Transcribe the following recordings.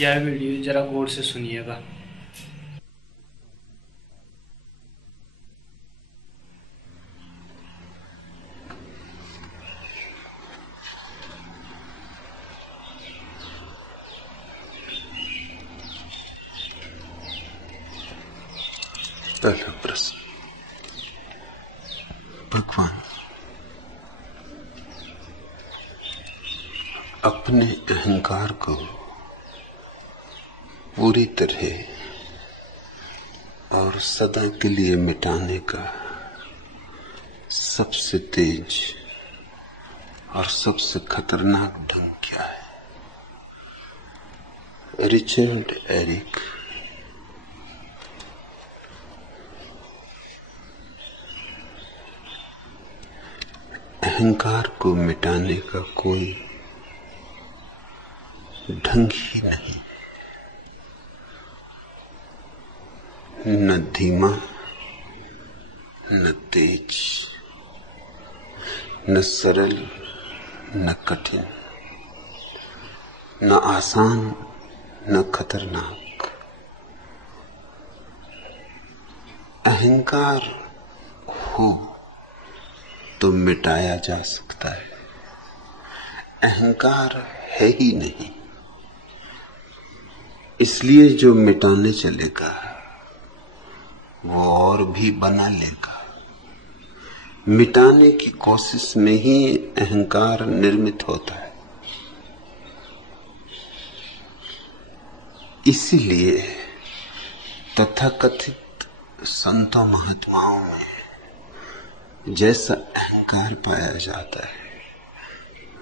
यह वीडियो जरा गौर से सुनिएगा। पहला प्रश्न। भगवान अपने अहंकार को पूरी तरह और सदा के लिए मिटाने का सबसे तेज और सबसे खतरनाक ढंग क्या है? रिचर्ड एरिक अहंकार को मिटाने का कोई ढंग ही नहीं, न धीमा न तेज, न सरल न कठिन, न आसान न खतरनाक। अहंकार हो तो मिटाया जा सकता है, अहंकार है ही नहीं, इसलिए जो मिटाने चलेगा वो और भी बना लेगा। मिटाने की कोशिश में ही अहंकार निर्मित होता है। इसीलिए तथाकथित संतों महात्माओं में जैसा अहंकार पाया जाता है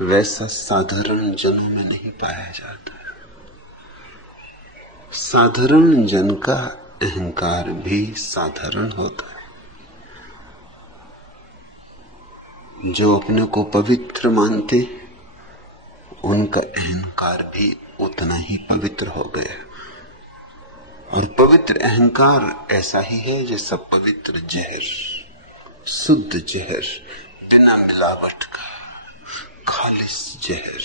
वैसा साधारण जनों में नहीं पाया जाता। साधारण जन का अहंकार भी साधारण होता है। जो अपने को पवित्र मानते उनका अहंकार भी उतना ही पवित्र हो गया। और पवित्र अहंकार ऐसा ही है जैसा पवित्र जहर, शुद्ध जहर, बिना मिलावट का खालिस जहर।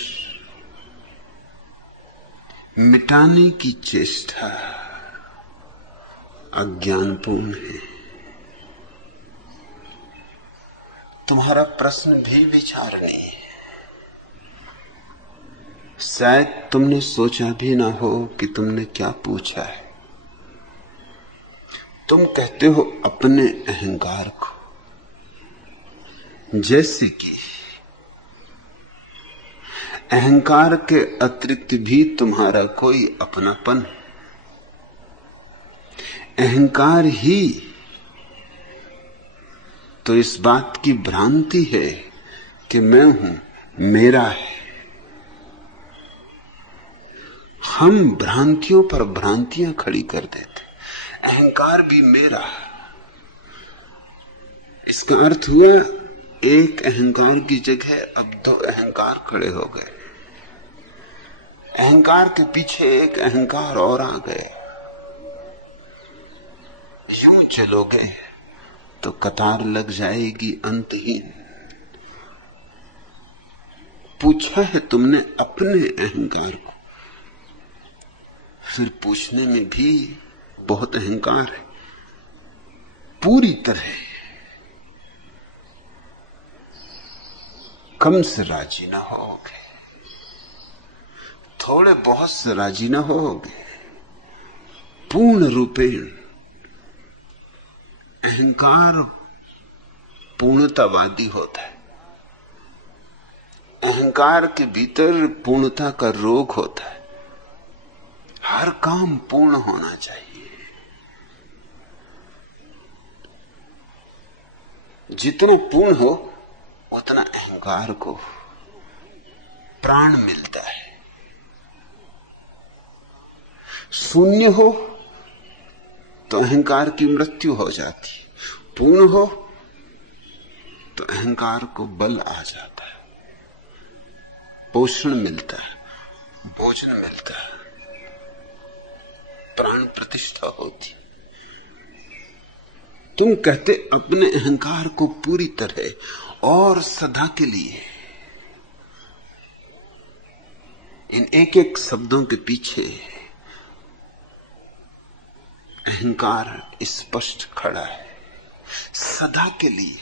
मिटाने की चेष्टा अज्ञानपूर्ण है। तुम्हारा प्रश्न भी विचारणीय है। शायद तुमने सोचा भी ना हो कि तुमने क्या पूछा है। तुम कहते हो अपने अहंकार को, जैसे कि अहंकार के अतिरिक्त भी तुम्हारा कोई अपनापन है। अहंकार ही तो इस बात की भ्रांति है कि मैं हूं, मेरा है। हम भ्रांतियों पर भ्रांतियां खड़ी कर देते। अहंकार भी मेरा है। इसका अर्थ हुआ एक अहंकार की जगह अब दो अहंकार खड़े हो गए। अहंकार के पीछे एक अहंकार और आ गए। यूं चलोगे तो कतार लग जाएगी अंतहीन। पूछा है तुमने अपने अहंकार को, फिर पूछने में भी बहुत अहंकार है। पूरी तरह कम से राजी ना होगे, थोड़े बहुत से राजी ना होगे। पूर्ण रूपेण अहंकार पूर्णतावादी होता है। अहंकार के भीतर पूर्णता का रोग होता है। हर काम पूर्ण होना चाहिए। जितना पूर्ण हो उतना अहंकार को प्राण मिलता है। शून्य हो तो अहंकार की मृत्यु हो जाती। पूर्ण हो तो अहंकार को बल आ जाता है, पोषण मिलता है, भोजन मिलता है, प्राण प्रतिष्ठा होती। तुम कहते अपने अहंकार को पूरी तरह और सदा के लिए। इन एक एक शब्दों के पीछे अहंकार स्पष्ट खड़ा है सदा के लिए,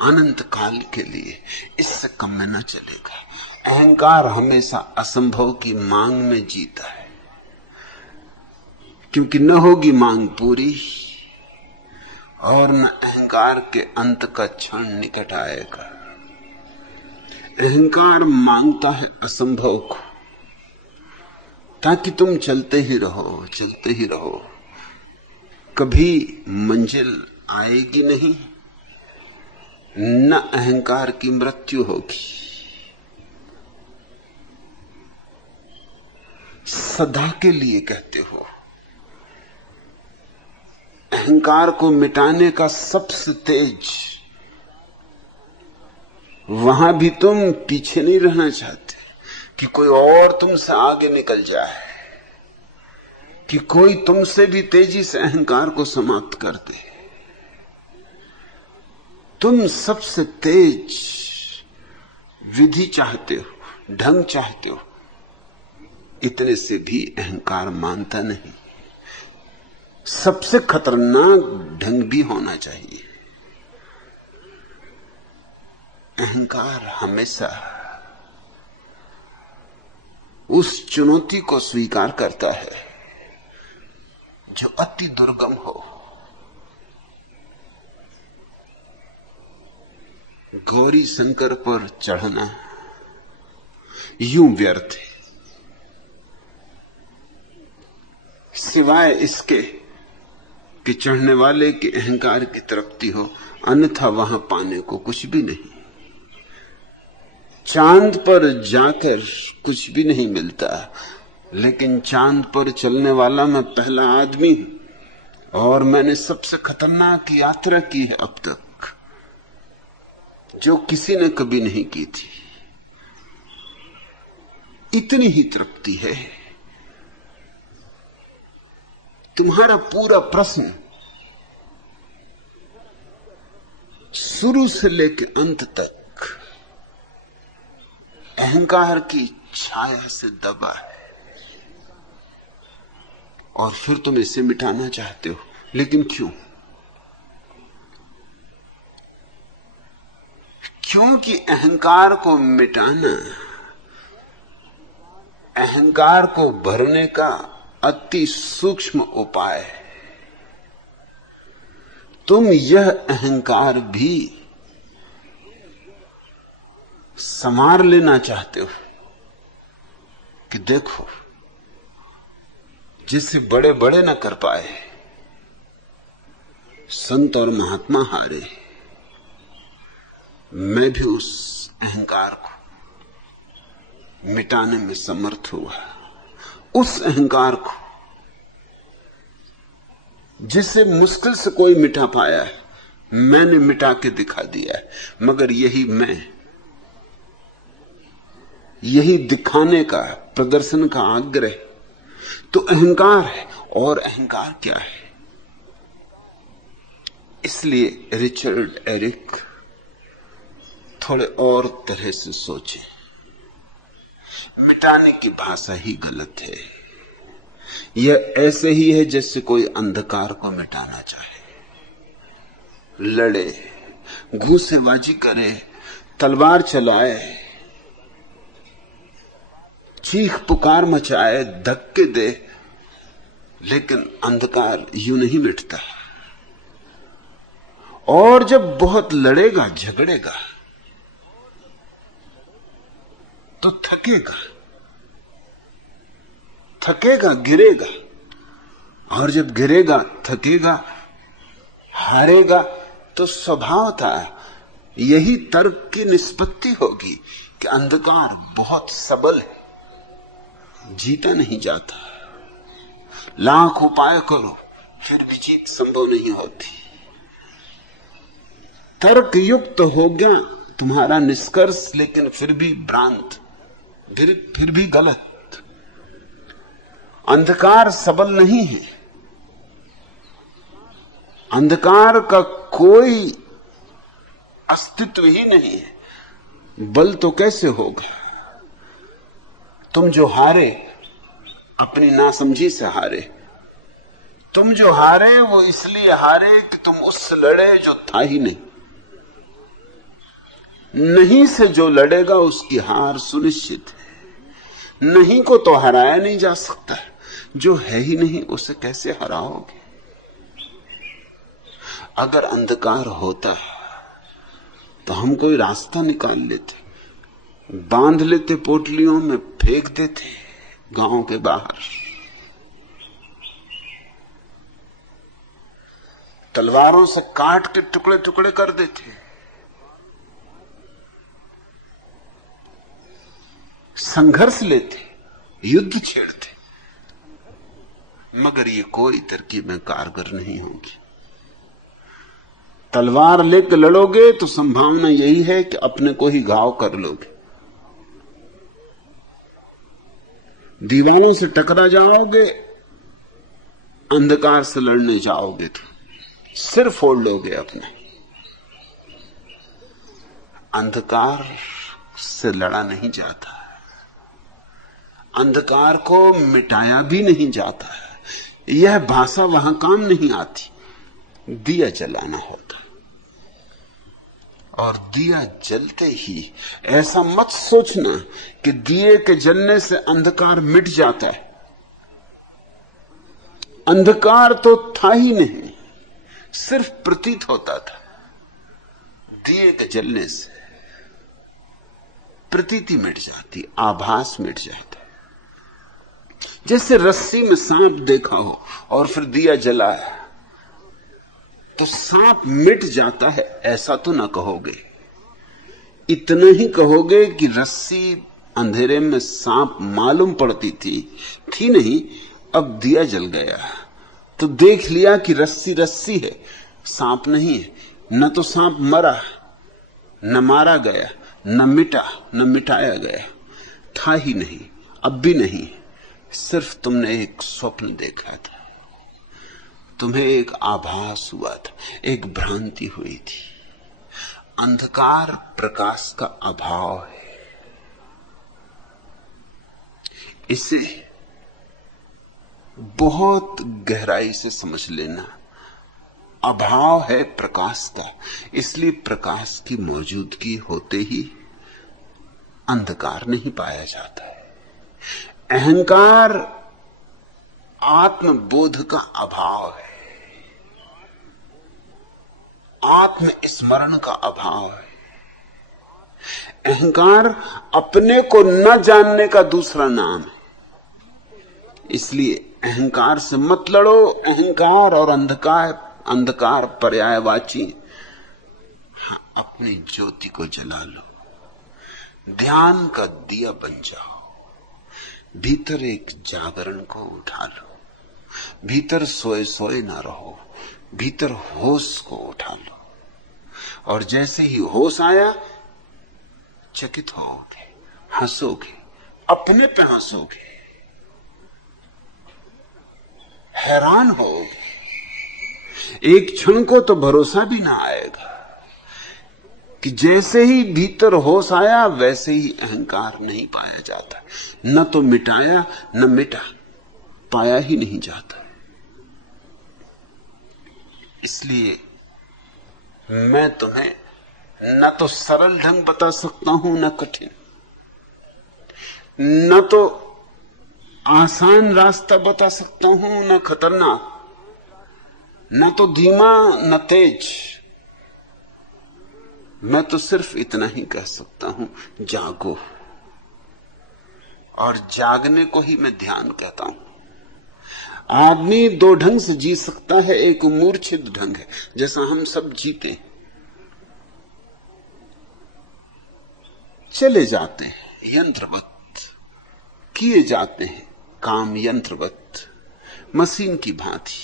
अनंत काल के लिए, इससे कम में न चलेगा। अहंकार हमेशा असंभव की मांग में जीता है, क्योंकि न होगी मांग पूरी और न अहंकार के अंत का क्षण निकट आएगा। अहंकार मांगता है असंभव को, ताकि तुम चलते ही रहो, चलते ही रहो। कभी मंजिल आएगी नहीं, न अहंकार की मृत्यु होगी। सदा के लिए कहते हो। अहंकार को मिटाने का सबसे तेज, वहां भी तुम पीछे नहीं रहना चाहते कि कोई और तुमसे आगे निकल जाए, कि कोई तुमसे भी तेजी से अहंकार को समाप्त कर दे। तुम सबसे तेज विधि चाहते हो, ढंग चाहते हो। इतने से भी अहंकार मानता नहीं। सबसे खतरनाक ढंग भी होना चाहिए। अहंकार हमेशा उस चुनौती को स्वीकार करता है जो अति दुर्गम हो। गौरी शंकर पर चढ़ना यूं व्यर्थ है, सिवाय इसके कि चढ़ने वाले के अहंकार की तृप्ति हो, अन्यथा वहां पाने को कुछ भी नहीं। चांद पर जाकर कुछ भी नहीं मिलता, लेकिन चांद पर चलने वाला मैं पहला आदमी हूं और मैंने सबसे खतरनाक यात्रा की है अब तक, जो किसी ने कभी नहीं की थी। इतनी ही तृप्ति है। तुम्हारा पूरा प्रश्न शुरू से लेकर अंत तक अहंकार की छाया से दबा है, और फिर तुम इसे मिटाना चाहते हो। लेकिन क्यों? क्योंकि अहंकार को मिटाना अहंकार को भरने का अति सूक्ष्म उपाय है। तुम यह अहंकार भी संवार लेना चाहते हो कि देखो, जिसे बड़े बड़े न कर पाए संत और महात्मा हारे, मैं भी उस अहंकार को मिटाने में समर्थ हुआ। उस अहंकार को जिसे मुश्किल से कोई मिटा पाया है, मैंने मिटा के दिखा दिया है। मगर यही मैं, यही दिखाने का, प्रदर्शन का आग्रह तो अहंकार है। और अहंकार क्या है? इसलिए रिचर्ड एरिक थोड़े और तरह से सोचे। मिटाने की भाषा ही गलत है। यह ऐसे ही है जैसे कोई अंधकार को मिटाना चाहे। लड़े, घूसेबाजी करे, तलवार चलाए, चीख पुकार मचाए, धक्के दे, लेकिन अंधकार यूं नहीं मिटता। और जब बहुत लड़ेगा, झगड़ेगा, तो थकेगा, गिरेगा। और जब गिरेगा, थकेगा, हारेगा, तो स्वभाव था यही तर्क की निष्पत्ति होगी कि अंधकार बहुत सबल है, जीता नहीं जाता। लाख उपाय करो फिर भी जीत संभव नहीं होती। तर्क युक्त हो गया तुम्हारा निष्कर्ष, लेकिन फिर भी भ्रांत, फिर भी गलत। अंधकार सबल नहीं है। अंधकार का कोई अस्तित्व ही नहीं है। बल तो कैसे होगा? तुम जो हारे अपनी नासमझी से हारे। तुम जो हारे वो इसलिए हारे कि तुम उससे लड़े जो था ही नहीं। नहीं से जो लड़ेगा उसकी हार सुनिश्चित है। नहीं को तो हराया नहीं जा सकता, जो है ही नहीं उसे कैसे हराओगे? अगर अंधकार होता तो हम कोई रास्ता निकाल लेते, बांध लेते, पोटलियों में फेंक देते गांव के बाहर, तलवारों से काट के टुकड़े टुकड़े कर देते, संघर्ष लेते, युद्ध छेड़ते, मगर ये कोई तरकीबें कारगर नहीं होगी। तलवार लेकर लड़ोगे तो संभावना यही है कि अपने को ही घाव कर लोगे। दीवारों से टकरा जाओगे, अंधकार से लड़ने जाओगे तो सिर फोड़ लोगे अपने। अंधकार से लड़ा नहीं जाता, अंधकार को मिटाया भी नहीं जाता है। यह भाषा वहां काम नहीं आती। दिया जलाना होता, और दिया जलते ही ऐसा मत सोचना कि दिए के जलने से अंधकार मिट जाता है। अंधकार तो था ही नहीं, सिर्फ प्रतीत होता था। दिए के जलने से प्रतीति मिट जाती, आभास मिट जाता। जैसे रस्सी में सांप देखा हो और फिर दिया जलाया तो सांप मिट जाता है, ऐसा तो ना कहोगे। इतना ही कहोगे कि रस्सी अंधेरे में सांप मालूम पड़ती थी नहीं, अब दिया जल गया तो देख लिया कि रस्सी रस्सी है, सांप नहीं है। न तो सांप मरा, न मारा गया, न मिटा, न मिटाया गया, था ही नहीं, अब भी नहीं। सिर्फ तुमने एक स्वप्न देखा था, तुम्हें एक आभास हुआ था, एक भ्रांति हुई थी। अंधकार प्रकाश का अभाव है, इसे बहुत गहराई से समझ लेना। अभाव है प्रकाश का, इसलिए प्रकाश की मौजूदगी होते ही अंधकार नहीं पाया जाता है। अहंकार आत्मबोध का अभाव है, आत्मस्मरण का अभाव है। अहंकार अपने को न जानने का दूसरा नाम है। इसलिए अहंकार से मत लड़ो। अहंकार और अंधकार पर्यायवाची। हाँ, अपनी ज्योति को जला लो, ध्यान का दिया बन जाओ, भीतर एक जागरण को उठा लो, भीतर सोए सोए ना रहो, भीतर होश को उठा लो। और जैसे ही होश आया चकित होगे, हंसोगे, अपने पे हंसोगे, हैरान होगे। एक क्षण को तो भरोसा भी ना आएगा कि जैसे ही भीतर होश आया वैसे ही अहंकार नहीं पाया जाता। न तो मिटाया न मिटा, पाया ही नहीं जाता। इसलिए मैं तुम्हें न तो सरल ढंग बता सकता हूं न कठिन, न तो आसान रास्ता बता सकता हूं न खतरनाक, न तो धीमा न तेज। मैं तो सिर्फ इतना ही कह सकता हूं, जागो। और जागने को ही मैं ध्यान कहता हूं। आदमी दो ढंग से जी सकता है, एक मूर्छित ढंग है, जैसा हम सब जीते, चले जाते हैं, यंत्रवत किए जाते हैं, काम यंत्रवत, मशीन की भांति।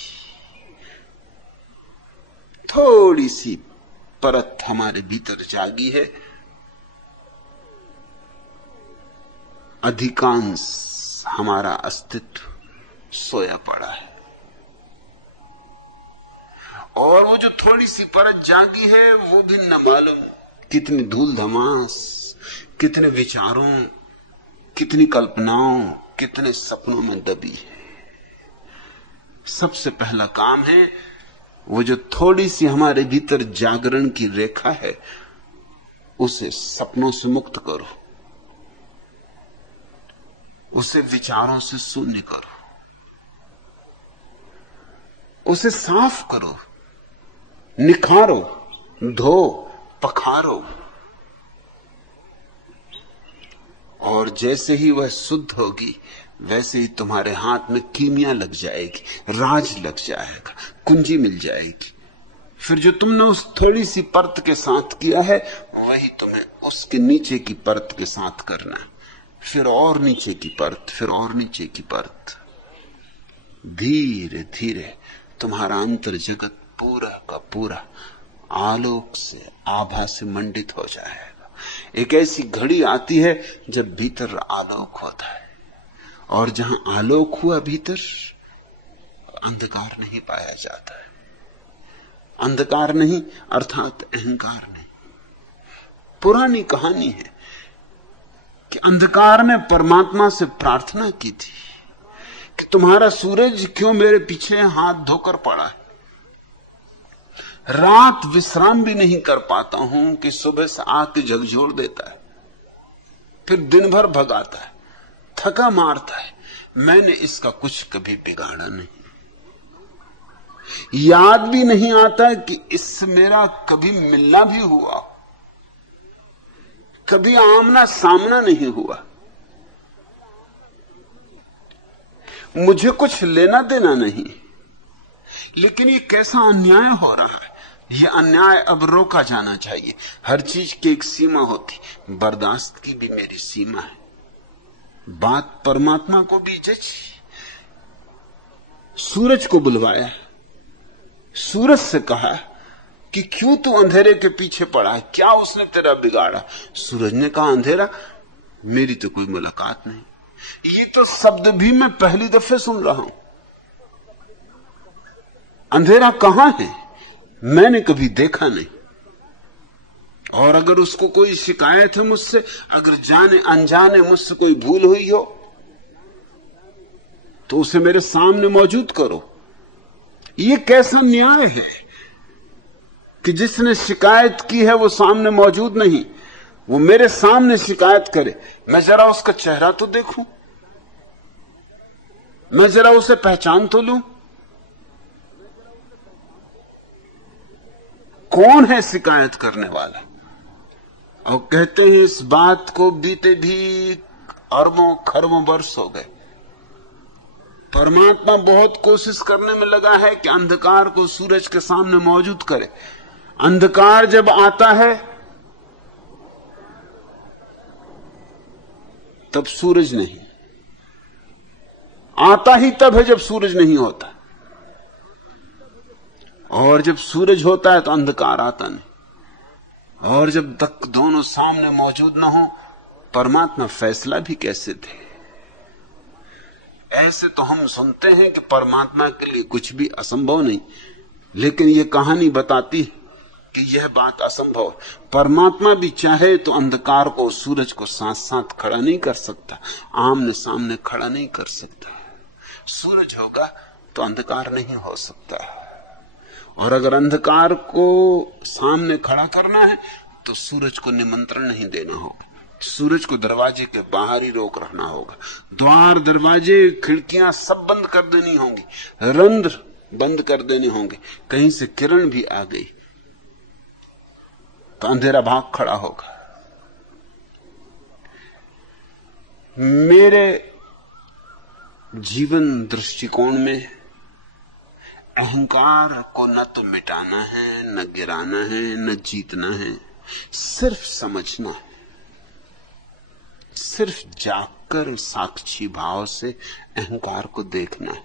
थोड़ी सी परत हमारे भीतर जागी है, अधिकांश हमारा अस्तित्व सोया पड़ा है। और वो जो थोड़ी सी परत जागी है वो भी न मालूम कितनी धूल धमास, कितने विचारों, कितनी कल्पनाओं, कितने सपनों में दबी है। सबसे पहला काम है वो जो थोड़ी सी हमारे भीतर जागरण की रेखा है, उसे सपनों से मुक्त करो, उसे विचारों से शून्य करो, उसे साफ करो, निखारो, धो, पखारो। और जैसे ही वह शुद्ध होगी वैसे ही तुम्हारे हाथ में कीमिया लग जाएगी, राज लग जाएगा, कुंजी मिल जाएगी। फिर जो तुमने उस थोड़ी सी परत के साथ किया है वही तुम्हें उसके नीचे की परत के साथ करना है, फिर और नीचे की परत, फिर और नीचे की परत। धीरे धीरे तुम्हारा अंतर जगत पूरा का पूरा आलोक से, आभा से मंडित हो जाएगा। एक ऐसी घड़ी आती है जब भीतर आलोक होता है, और जहां आलोक हुआ भीतर, अंधकार नहीं पाया जाता है। अंधकार नहीं अर्थात अहंकार नहीं। पुरानी कहानी है कि अंधकार ने परमात्मा से प्रार्थना की थी कि तुम्हारा सूरज क्यों मेरे पीछे हाथ धोकर पड़ा है। रात विश्राम भी नहीं कर पाता हूं कि सुबह से आके झकझोर देता है, फिर दिन भर भगाता है, थका मारता है। मैंने इसका कुछ कभी बिगाड़ा नहीं। याद भी नहीं आता कि इससे मेरा कभी मिलना भी हुआ, कभी आमना सामना नहीं हुआ। मुझे कुछ लेना देना नहीं, लेकिन ये कैसा अन्याय हो रहा है। यह अन्याय अब रोका जाना चाहिए। हर चीज की एक सीमा होती, बर्दाश्त की भी मेरी सीमा है। बात परमात्मा को भी जची। सूरज को बुलवाया, सूरज से कहा कि क्यों तू अंधेरे के पीछे पड़ा है, क्या उसने तेरा बिगाड़ा। सूरज ने कहा, अंधेरा, मेरी तो कोई मुलाकात नहीं। ये तो शब्द भी मैं पहली दफे सुन रहा हूं। अंधेरा कहां है, मैंने कभी देखा नहीं। और अगर उसको कोई शिकायत है मुझसे, अगर जाने अनजाने मुझसे कोई भूल हुई हो, तो उसे मेरे सामने मौजूद करो। ये कैसा न्याय है कि जिसने शिकायत की है वो सामने मौजूद नहीं, वो मेरे सामने शिकायत करे। मैं जरा उसका चेहरा तो देखूं, मैं जरा उसे पहचान तो लूं। कौन है शिकायत करने वाला? और कहते हैं इस बात को बीते भी अरबों खरबों वर्ष हो गए। परमात्मा बहुत कोशिश करने में लगा है कि अंधकार को सूरज के सामने मौजूद करे। अंधकार जब आता है तब सूरज नहीं आता, ही तब है जब सूरज नहीं होता। और जब सूरज होता है तो अंधकार आता नहीं। और जब तक दोनों सामने मौजूद ना हो, परमात्मा फैसला भी कैसे दे। ऐसे तो हम सुनते हैं कि परमात्मा के लिए कुछ भी असंभव नहीं, लेकिन यह कहानी बताती है कि यह बात असंभव। परमात्मा भी चाहे तो अंधकार को, सूरज को साथ साथ खड़ा नहीं कर सकता, आमने सामने खड़ा नहीं कर सकता। सूरज होगा तो अंधकार नहीं हो सकता। और अगर अंधकार को सामने खड़ा करना है तो सूरज को निमंत्रण नहीं देना होगा, सूरज को दरवाजे के बाहर ही रोक रखना होगा। द्वार, दरवाजे, खिड़कियां सब बंद कर देनी होंगी, रंध्र बंद कर देने होंगे। कहीं से किरण भी आ गई तो अंधेरा भाग खड़ा होगा। मेरे जीवन दृष्टिकोण में अहंकार को न तो मिटाना है, न गिराना है, न जीतना है, सिर्फ समझना है। सिर्फ जागकर साक्षी भाव से अहंकार को देखना है,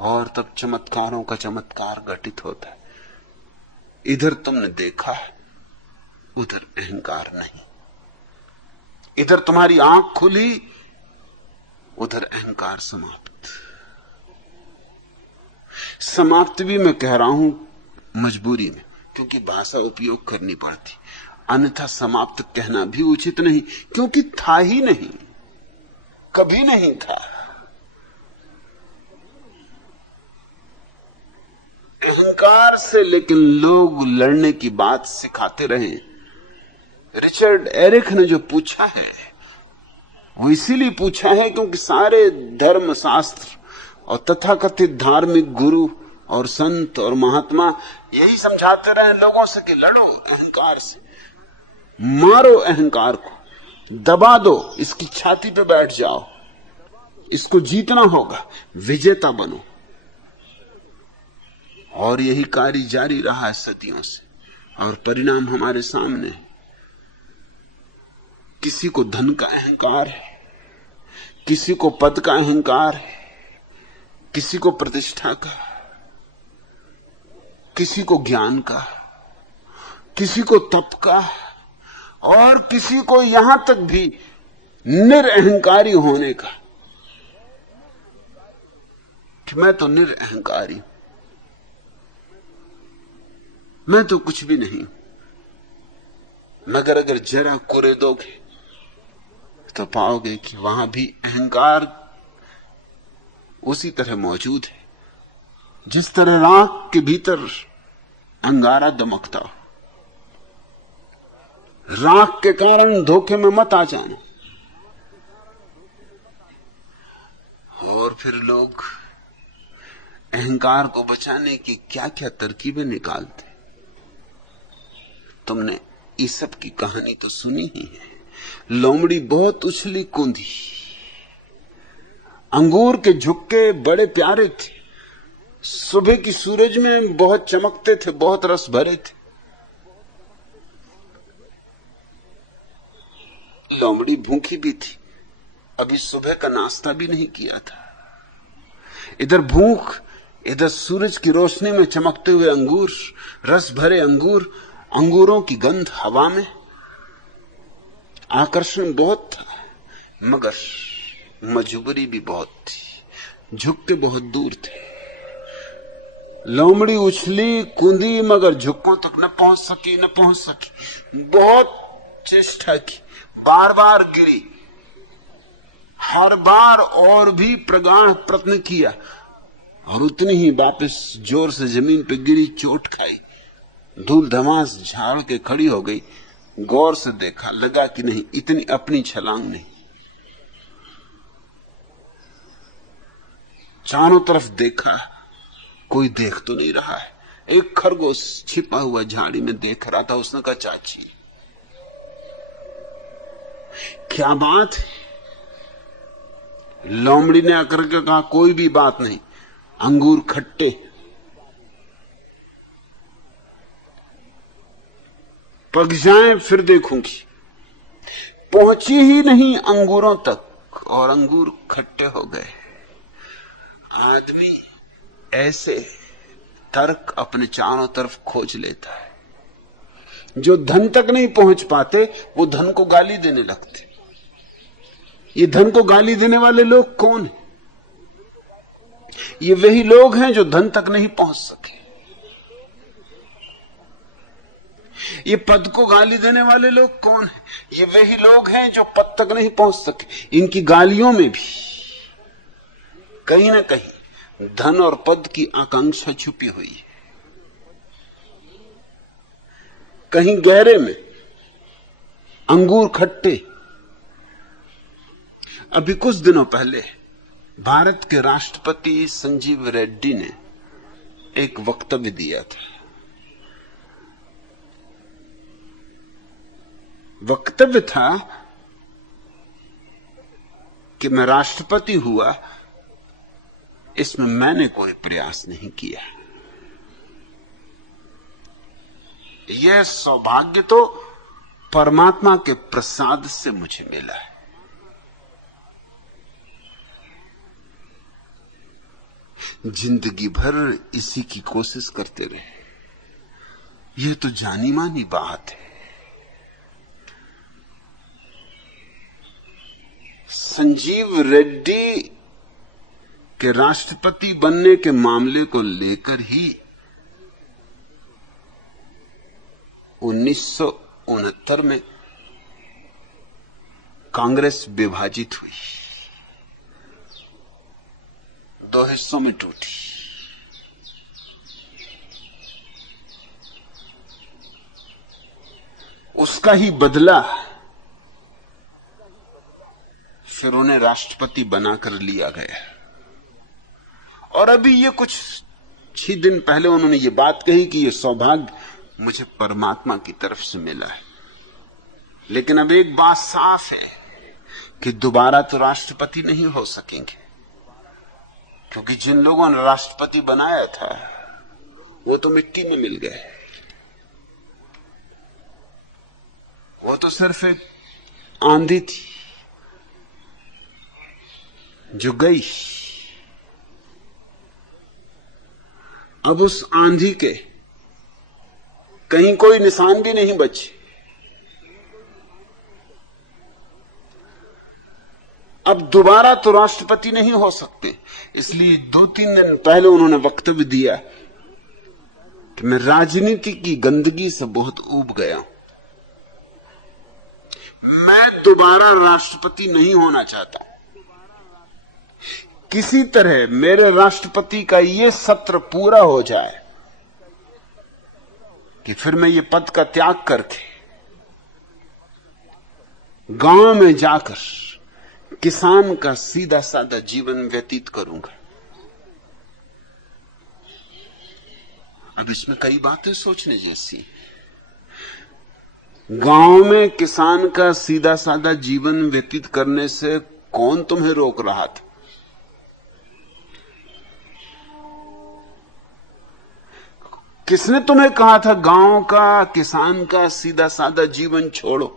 और तब चमत्कारों का चमत्कार घटित होता है। इधर तुमने देखा, उधर अहंकार नहीं। इधर तुम्हारी आंख खुली, उधर अहंकार समाप्त। समाप्त भी मैं कह रहा हूं मजबूरी में, क्योंकि भाषा उपयोग करनी पड़ती, अन्यथा समाप्त कहना भी उचित नहीं, क्योंकि था ही नहीं। कभी नहीं था। अहंकार से लेकिन लोग लड़ने की बात सिखाते रहे। रिचर्ड एरिक ने जो पूछा है वो इसीलिए पूछा है क्योंकि सारे धर्म शास्त्र और तथाकथित धार्मिक गुरु और संत और महात्मा यही समझाते रहे लोगों से कि लड़ो अहंकार से, मारो अहंकार को, दबा दो, इसकी छाती पे बैठ जाओ, इसको जीतना होगा, विजेता बनो। और यही कार्य जारी रहा है सदियों से और परिणाम हमारे सामने है। किसी को धन का अहंकार है, किसी को पद का अहंकार है, किसी को प्रतिष्ठा का, किसी को ज्ञान का, किसी को तप का, और किसी को यहां तक भी निरअहंकारी होने का कि मैं तो निरअहंकारी हूं, मैं तो कुछ भी नहीं, मगर अगर जरा कुरे दोगे तो पाओगे कि वहां भी अहंकार उसी तरह मौजूद है जिस तरह राख के भीतर अंगारा दमकता हो। राख के कारण धोखे में मत आ जाना। और फिर लोग अहंकार को बचाने की क्या क्या तरकीबें निकालते। तुमने ईसप की कहानी तो सुनी ही है। लोमड़ी बहुत उछली कूदी, अंगूर के झुक्के बड़े प्यारे थे, सुबह की सूरज में बहुत चमकते थे, बहुत रस भरे थे। लोमड़ी भूखी भी थी, अभी सुबह का नाश्ता भी नहीं किया था। इधर भूख, इधर सूरज की रोशनी में चमकते हुए अंगूर, रस भरे अंगूर, अंगूरों की गंध हवा में, आकर्षण बहुत था मगर मजबूरी भी बहुत थी, झुक्के बहुत दूर थे। लोमड़ी उछली कूदी मगर झुक्कों तक न पहुंच सकी। बहुत चेष्टा की, बार बार गिरी, हर बार और भी प्रगाढ़ प्रयत्न किया और उतनी ही वापस जोर से जमीन पे गिरी, चोट खाई, धूल धमास झाड़ के खड़ी हो गई। गौर से देखा, लगा कि नहीं, इतनी अपनी छलांग नहीं। चारों तरफ देखा, कोई देख तो नहीं रहा है। एक खरगोश छिपा हुआ झाड़ी में देख रहा था। उसने कहा, चाची क्या बात है? लोमड़ी ने आकर के कहा, कोई भी बात नहीं, अंगूर खट्टे, पक जाएं फिर देखूंगी। पहुंची ही नहीं अंगूरों तक और अंगूर खट्टे हो गए। आदमी ऐसे तर्क अपने चारों तरफ खोज लेता है। जो धन तक नहीं पहुंच पाते वो धन को गाली देने लगते। ये धन को गाली देने वाले लोग कौन हैं? ये वही लोग हैं जो धन तक नहीं पहुंच सके। ये पद को गाली देने वाले लोग कौन हैं? ये वही लोग हैं जो पद तक नहीं पहुंच सके। इनकी गालियों में भी कहीं ना कहीं धन और पद की आकांक्षा छुपी हुई है। कहीं गहरे में अंगूर खट्टे। अभी कुछ दिनों पहले भारत के राष्ट्रपति संजीव रेड्डी ने एक वक्तव्य दिया था। वक्तव्य था कि मैं राष्ट्रपति हुआ, इसमें मैंने कोई प्रयास नहीं किया। यह सौभाग्य तो परमात्मा के प्रसाद से मुझे मिला है। जिंदगी भर इसी की कोशिश करते रहे। यह तो जानी मानी बात है। संजीव रेड्डी के राष्ट्रपति बनने के मामले को लेकर ही 1969 में कांग्रेस विभाजित हुई। दो हिस्सों में टूटी। उसका ही बदला फिर उन्हें राष्ट्रपति बनाकर लिया गया। और अभी ये कुछ ही दिन पहले उन्होंने ये बात कही कि ये सौभाग्य मुझे परमात्मा की तरफ से मिला है। लेकिन अब एक बात साफ है कि दोबारा तो राष्ट्रपति नहीं हो सकेंगे, क्योंकि जिन लोगों ने राष्ट्रपति बनाया था वो तो मिट्टी में मिल गए। वो तो सिर्फ एक आंधी थी जो गई। अब उस आंधी के कहीं कोई निशान भी नहीं बचे। अब दोबारा तो राष्ट्रपति नहीं हो सकते। इसलिए 2-3 दिन पहले उन्होंने वक्तव्य दिया कि मैं राजनीति की गंदगी से बहुत ऊब गया हूं, मैं दोबारा राष्ट्रपति नहीं होना चाहता। किसी तरह मेरे राष्ट्रपति का यह सत्र पूरा हो जाए कि फिर मैं ये पद का त्याग करके गांव में जाकर किसान का सीधा साधा जीवन व्यतीत करूंगा। अब इसमें कई बातें सोचने जैसी। गांव में किसान का सीधा साधा जीवन व्यतीत करने से कौन तुम्हें रोक रहा था? किसने तुम्हें कहा था गांव का किसान का सीधा साधा जीवन छोड़ो?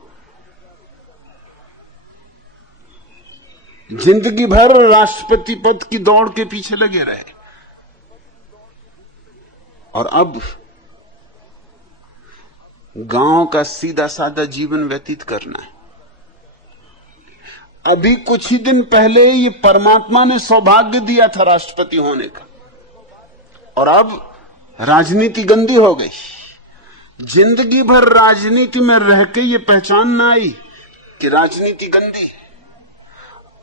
जिंदगी भर राष्ट्रपति पद की दौड़ के पीछे लगे रहे और अब गांव का सीधा साधा जीवन व्यतीत करना है। अभी कुछ ही दिन पहले ये परमात्मा ने सौभाग्य दिया था राष्ट्रपति होने का, और अब राजनीति गंदी हो गई। जिंदगी भर राजनीति में रह के ये पहचान ना आई कि राजनीति गंदी है।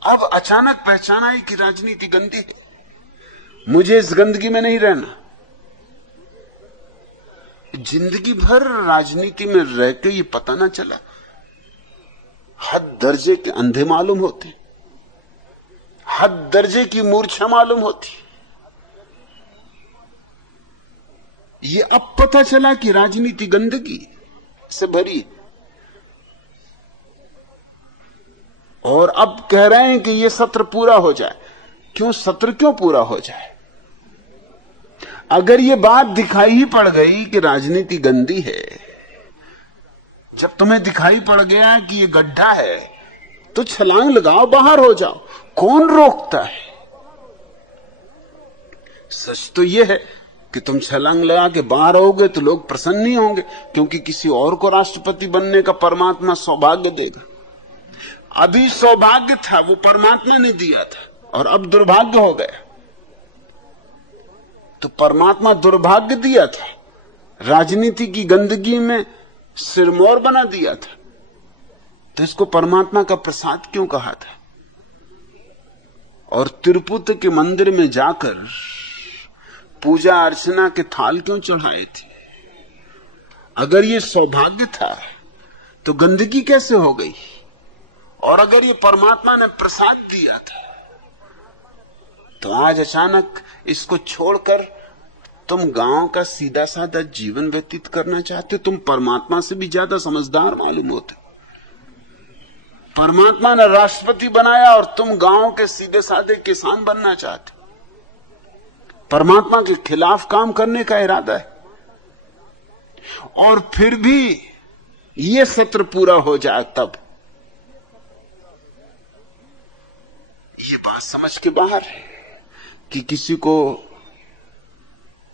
अब अचानक पहचान आई कि राजनीति गंदी है, मुझे इस गंदगी में नहीं रहना। जिंदगी भर राजनीति में रह के ये पता ना चला, हद दर्जे के अंधे मालूम होते, हद दर्जे की मूर्छा मालूम होती। ये अब पता चला कि राजनीति गंदगी से भरी, और अब कह रहे हैं कि ये सत्र पूरा हो जाए। क्यों सत्र क्यों पूरा हो जाए? अगर ये बात दिखाई ही पड़ गई कि राजनीति गंदी है, जब तुम्हें दिखाई पड़ गया कि ये गड्ढा है, तो छलांग लगाओ, बाहर हो जाओ। कौन रोकता है? सच तो यह है कि तुम छलांग लगा के बाहर होगे तो लोग प्रसन्न नहीं होंगे, क्योंकि किसी और को राष्ट्रपति बनने का परमात्मा सौभाग्य देगा। अभी सौभाग्य था, वो परमात्मा ने दिया था, और अब दुर्भाग्य हो गया। तो परमात्मा दुर्भाग्य दिया था, राजनीति की गंदगी में सिरमौर बना दिया था, तो इसको परमात्मा का प्रसाद क्यों कहा था? और तिरुपति के मंदिर में जाकर पूजा अर्चना के थाल क्यों चढ़ाए थे? अगर ये सौभाग्य था तो गंदगी कैसे हो गई? और अगर ये परमात्मा ने प्रसाद दिया था तो आज अचानक इसको छोड़कर तुम गांव का सीधा साधा जीवन व्यतीत करना चाहते? तुम परमात्मा से भी ज्यादा समझदार मालूम होते। परमात्मा ने राष्ट्रपति बनाया और तुम गांव के सीधे साधे किसान बनना चाहते। परमात्मा के खिलाफ काम करने का इरादा है। और फिर भी यह सत्र पूरा हो जाए तब ये बात समझ के बाहर है कि किसी को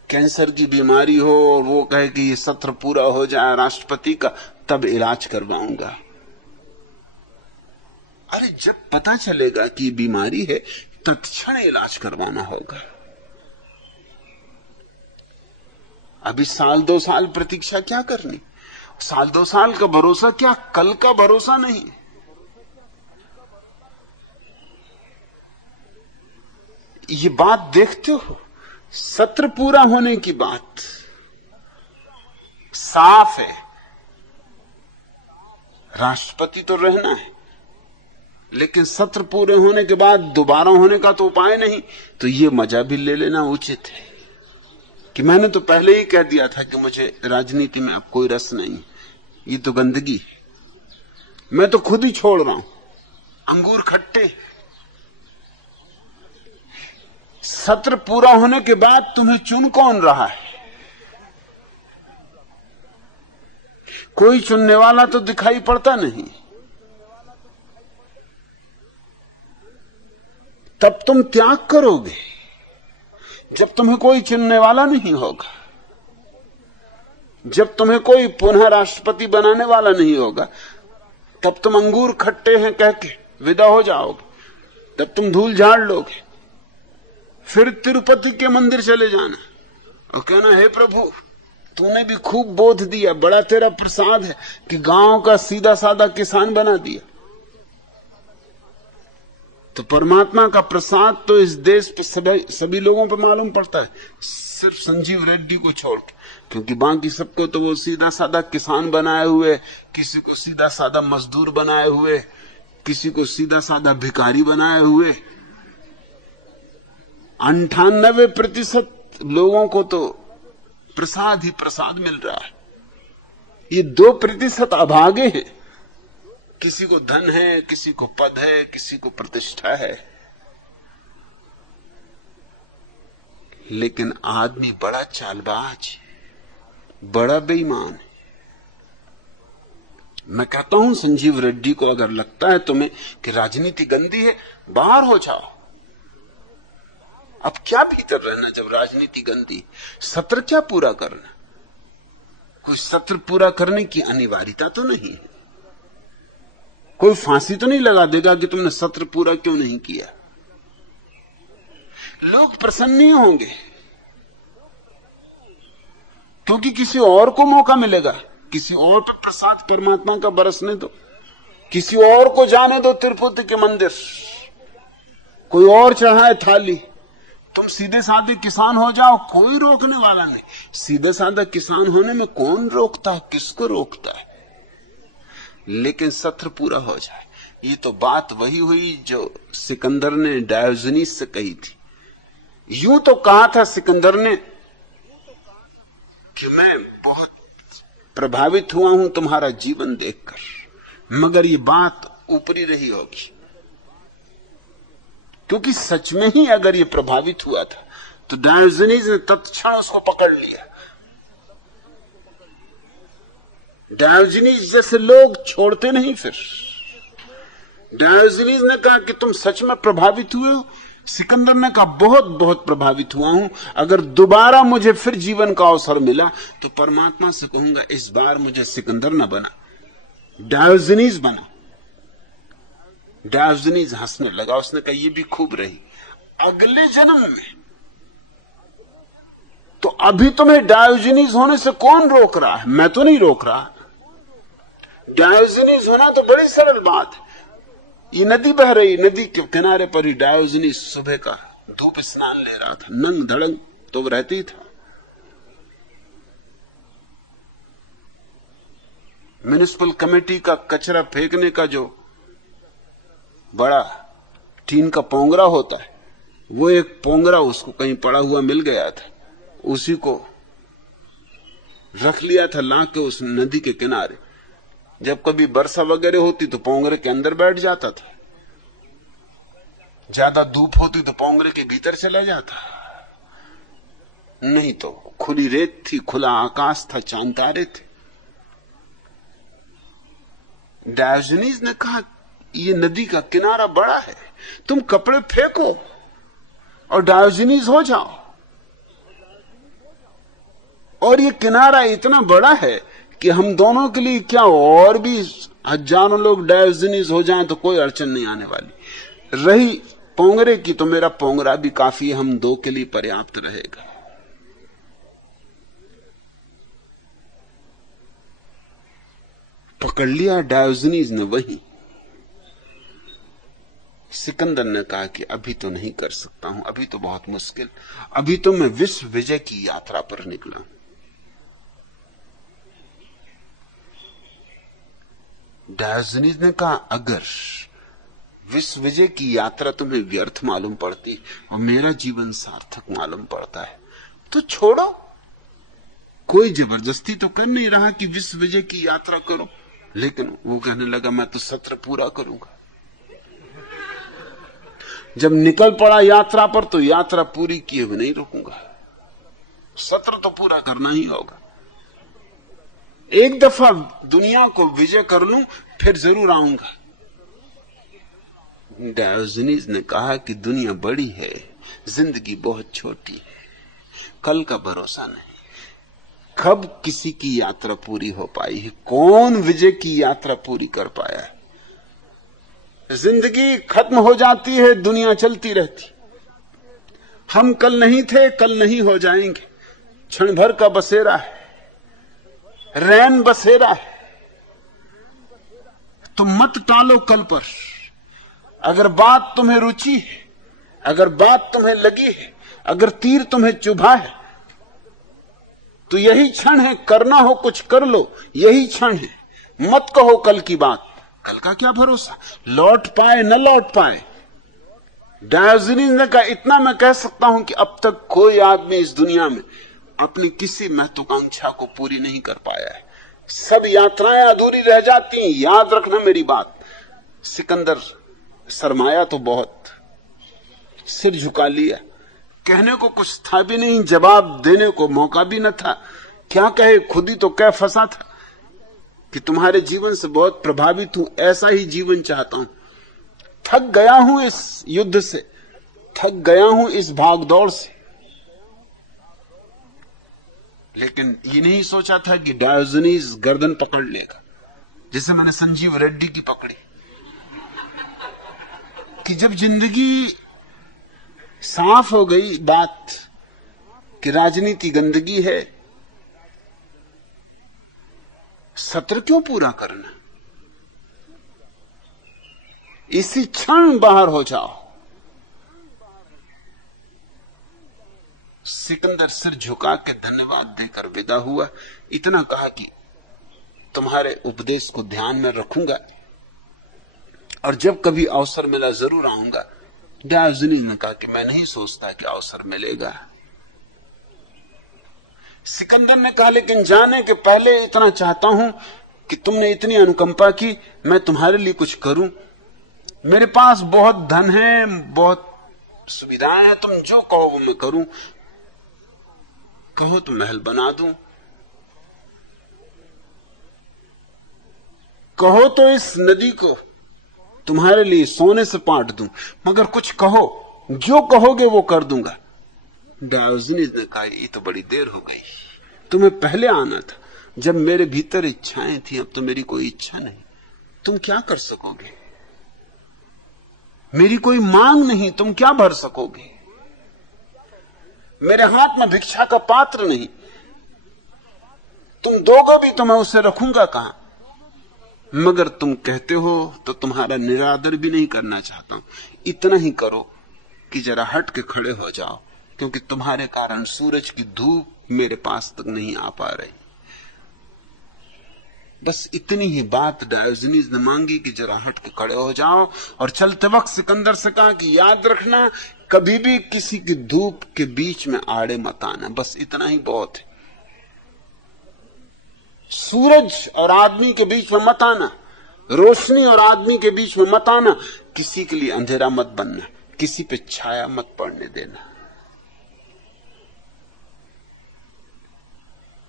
कैंसर की बीमारी हो और वो कहे कि ये सत्र पूरा हो जाए राष्ट्रपति का, तब इलाज करवाऊंगा। अरे जब पता चलेगा कि बीमारी है तत्क्षण इलाज करवाना होगा। अभी 1-2 साल प्रतीक्षा क्या करनी? 1-2 साल का भरोसा क्या, कल का भरोसा नहीं। ये बात देखते हो, सत्र पूरा होने की बात साफ है। राष्ट्रपति तो रहना है, लेकिन सत्र पूरे होने के बाद दोबारा होने का तो उपाय नहीं। तो ये मजा भी ले लेना उचित है कि मैंने तो पहले ही कह दिया था कि मुझे राजनीति में अब कोई रस नहीं, ये तो गंदगी है, मैं तो खुद ही छोड़ रहा हूं। अंगूर खट्टे। सत्र पूरा होने के बाद तुम्हें चुन कौन रहा है? कोई चुनने वाला तो दिखाई पड़ता नहीं। तब तुम त्याग करोगे जब तुम्हें कोई चुनने वाला नहीं होगा, जब तुम्हें कोई पुनः राष्ट्रपति बनाने वाला नहीं होगा। तब तुम अंगूर खट्टे हैं कह के विदा हो जाओगे, तब तुम धूल झाड़ लोगे, फिर तिरुपति के मंदिर चले जाना और कहना, हे प्रभु तूने भी खूब बोध दिया, बड़ा तेरा प्रसाद है कि गांव का सीधा साधा किसान बना दिया। तो परमात्मा का प्रसाद तो इस देश पे सभी लोगों पे मालूम पड़ता है, सिर्फ संजीव रेड्डी को छोड़ के, क्योंकि बाकी सबको तो वो सीधा साधा किसान बनाए हुए, किसी को सीधा साधा मजदूर बनाए हुए, किसी को सीधा साधा भिखारी बनाए हुए। 98% लोगों को तो प्रसाद ही प्रसाद मिल रहा है। ये 2% अभागे हैं, किसी को धन है, किसी को पद है, किसी को प्रतिष्ठा है। लेकिन आदमी बड़ा चालबाज, बड़ा बेईमान है। मैं कहता हूं संजीव रेड्डी को, अगर लगता है तुम्हें कि राजनीति गंदी है, बाहर हो जाओ। अब क्या भीतर रहना जब राजनीति गंदी? सत्र क्या पूरा करना? कोई सत्र पूरा करने की अनिवार्यता तो नहीं है। कोई फांसी तो नहीं लगा देगा कि तुमने सत्र पूरा क्यों नहीं किया। लोग प्रसन्न नहीं होंगे क्योंकि किसी और को मौका मिलेगा, किसी और पर प्रसाद परमात्मा का बरसने दो, किसी और को जाने दो तिरुपति के मंदिर, कोई और चढ़ाए थाली। तुम सीधे साधे किसान हो जाओ, कोई रोकने वाला नहीं। सीधे साधा किसान होने में कौन रोकता है, किसको रोकता है? लेकिन सत्र पूरा हो जाए। ये तो बात वही हुई जो सिकंदर ने डायोजनीस से कही थी। यूं तो कहा था सिकंदर ने कि मैं बहुत प्रभावित हुआ हूं तुम्हारा जीवन देखकर, मगर ये बात ऊपरी रही होगी, क्योंकि सच में ही अगर ये प्रभावित हुआ था तो डायोजनीस ने तत्क्षण उसको पकड़ लिया। डायोजनीस जैसे लोग छोड़ते नहीं। फिर डायोजनीस ने कहा कि तुम सच में प्रभावित हुए हो? सिकंदर ने कहा बहुत बहुत प्रभावित हुआ हूं, अगर दोबारा मुझे फिर जीवन का अवसर मिला तो परमात्मा से कहूंगा इस बार मुझे सिकंदर न बना, डायोजनीस बना। डायोजनीस हंसने लगा, उसने कहा ये भी खूब रही, अगले जन्म में। तो अभी तुम्हें डायोजनीस होने से कौन रोक रहा है? मैं तो नहीं रोक रहा। डायोजनीस होना तो बड़ी सरल बात है। ये नदी बह रही, नदी के किनारे पर ही डायोजनीस सुबह का धूप स्नान ले रहा था, नंग धड़ंग तो वो रहती था। म्युनिसिपल कमेटी का कचरा फेंकने का जो बड़ा टीन का पोंगरा होता है, वो एक पोंगरा उसको कहीं पड़ा हुआ मिल गया था, उसी को रख लिया था ला के उस नदी के किनारे। जब कभी वर्षा वगैरह होती तो पोंगरे के अंदर बैठ जाता था, ज्यादा धूप होती तो पोंगरे के भीतर चला जाता, नहीं तो खुली रेत थी, खुला आकाश था, चांद तारे थे। डायोजनीस ने कहा ये नदी का किनारा बड़ा है, तुम कपड़े फेंको और डायोजनीस हो जाओ। और ये किनारा इतना बड़ा है कि हम दोनों के लिए क्या, और भी हजारों लोग डायोजनीस हो जाएं तो कोई अड़चन नहीं आने वाली। रही पोंगरे की तो मेरा पोंगरा भी काफी, हम दो के लिए पर्याप्त रहेगा। पकड़ लिया डायोजनीस ने वही। सिकंदर ने कहा कि अभी तो नहीं कर सकता हूं, अभी तो बहुत मुश्किल, अभी तो मैं विश्व विजय की यात्रा पर निकला हूं। डायोजनीज ने कहा अगर विश्व विजय की यात्रा तुम्हें व्यर्थ मालूम पड़ती और मेरा जीवन सार्थक मालूम पड़ता है तो छोड़ो। कोई जबरदस्ती तो कर नहीं रहा कि विश्व विजय की यात्रा करो, लेकिन वो कहने लगा मैं तो सत्र पूरा करूंगा। जब निकल पड़ा यात्रा पर तो यात्रा पूरी किए हुए नहीं रुकूंगा, सत्र तो पूरा करना ही होगा। एक दफा दुनिया को विजय कर लूं फिर जरूर आऊंगा। डायोजनीज ने कहा कि दुनिया बड़ी है, जिंदगी बहुत छोटी है, कल का भरोसा नहीं, कब किसी की यात्रा पूरी हो पाई है, कौन विजय की यात्रा पूरी कर पाया है। जिंदगी खत्म हो जाती है, दुनिया चलती रहती। हम कल नहीं थे, कल नहीं हो जाएंगे, क्षण भर का बसेरा है, रैन बसेरा है। तो मत टालो कल पर। अगर बात तुम्हें रुचि है, अगर बात तुम्हें लगी है, अगर तीर तुम्हें चुभा है तो यही क्षण है, करना हो कुछ कर लो, यही क्षण है। मत कहो कल की बात, कल का क्या भरोसा, लौट पाए न लौट पाए। डायोजनीज ने कहा इतना मैं कह सकता हूं कि अब तक कोई आदमी इस दुनिया में अपनी किसी महत्वाकांक्षा को पूरी नहीं कर पाया है, सब यात्राएं अधूरी रह जाती हैं, याद रखना मेरी बात। सिकंदर शर्माया तो बहुत, सिर झुका लिया, कहने को कुछ था भी नहीं, जवाब देने को मौका भी न था। क्या कहे, खुद ही तो कह फंसा था कि तुम्हारे जीवन से बहुत प्रभावित हूं, ऐसा ही जीवन चाहता हूं, थक गया हूं इस युद्ध से, थक गया हूं इस भागदौड़ से। लेकिन ये नहीं सोचा था कि डायोजनीज गर्दन पकड़ लेगा, जैसे मैंने संजीव रेड्डी की पकड़ी, कि जब जिंदगी साफ हो गई बात कि राजनीति गंदगी है, सत्र क्यों पूरा करना, इसी क्षण बाहर हो जाओ। सिकंदर सिर झुका के धन्यवाद देकर विदा हुआ, इतना कहा कि तुम्हारे उपदेश को ध्यान में रखूंगा और जब कभी अवसर मिला जरूर आऊंगा। डायोजनीज ने कहा कि मैं नहीं सोचता कि अवसर मिलेगा। सिकंदर ने कहा लेकिन जाने के पहले इतना चाहता हूं कि तुमने इतनी अनुकंपा की, मैं तुम्हारे लिए कुछ करूं। मेरे पास बहुत धन है, बहुत सुविधाएं हैं, तुम जो कहो वो मैं करूं। कहो तो महल बना दूं, कहो तो इस नदी को तुम्हारे लिए सोने से पाट दूं, मगर कुछ कहो, जो कहोगे वो कर दूंगा। डायोजनीज ने कहा ये तो बड़ी देर हो गई, तुम्हें पहले आना था, जब मेरे भीतर इच्छाएं थी, अब तो मेरी कोई इच्छा नहीं, तुम क्या कर सकोगे, मेरी कोई मांग नहीं, तुम क्या भर सकोगे, मेरे हाथ में भिक्षा का पात्र नहीं, तुम दोगे भी तो मैं उसे रखूंगा कहां। मगर तुम कहते हो तो तुम्हारा निरादर भी नहीं करना चाहता हूं, इतना ही करो कि जरा हट के खड़े हो जाओ, क्योंकि तुम्हारे कारण सूरज की धूप मेरे पास तक नहीं आ पा रही। बस इतनी ही बात डायोजनीज ने मांगी कि जरा हट के खड़े हो जाओ, और चलते वक्त सिकंदर से कहा कि याद रखना कभी भी किसी की धूप के बीच में आड़े मत आना, बस इतना ही बहुत है। सूरज और आदमी के बीच में मत आना, रोशनी और आदमी के बीच में मत आना, किसी के लिए अंधेरा मत बनना, किसी पे छाया मत पड़ने देना।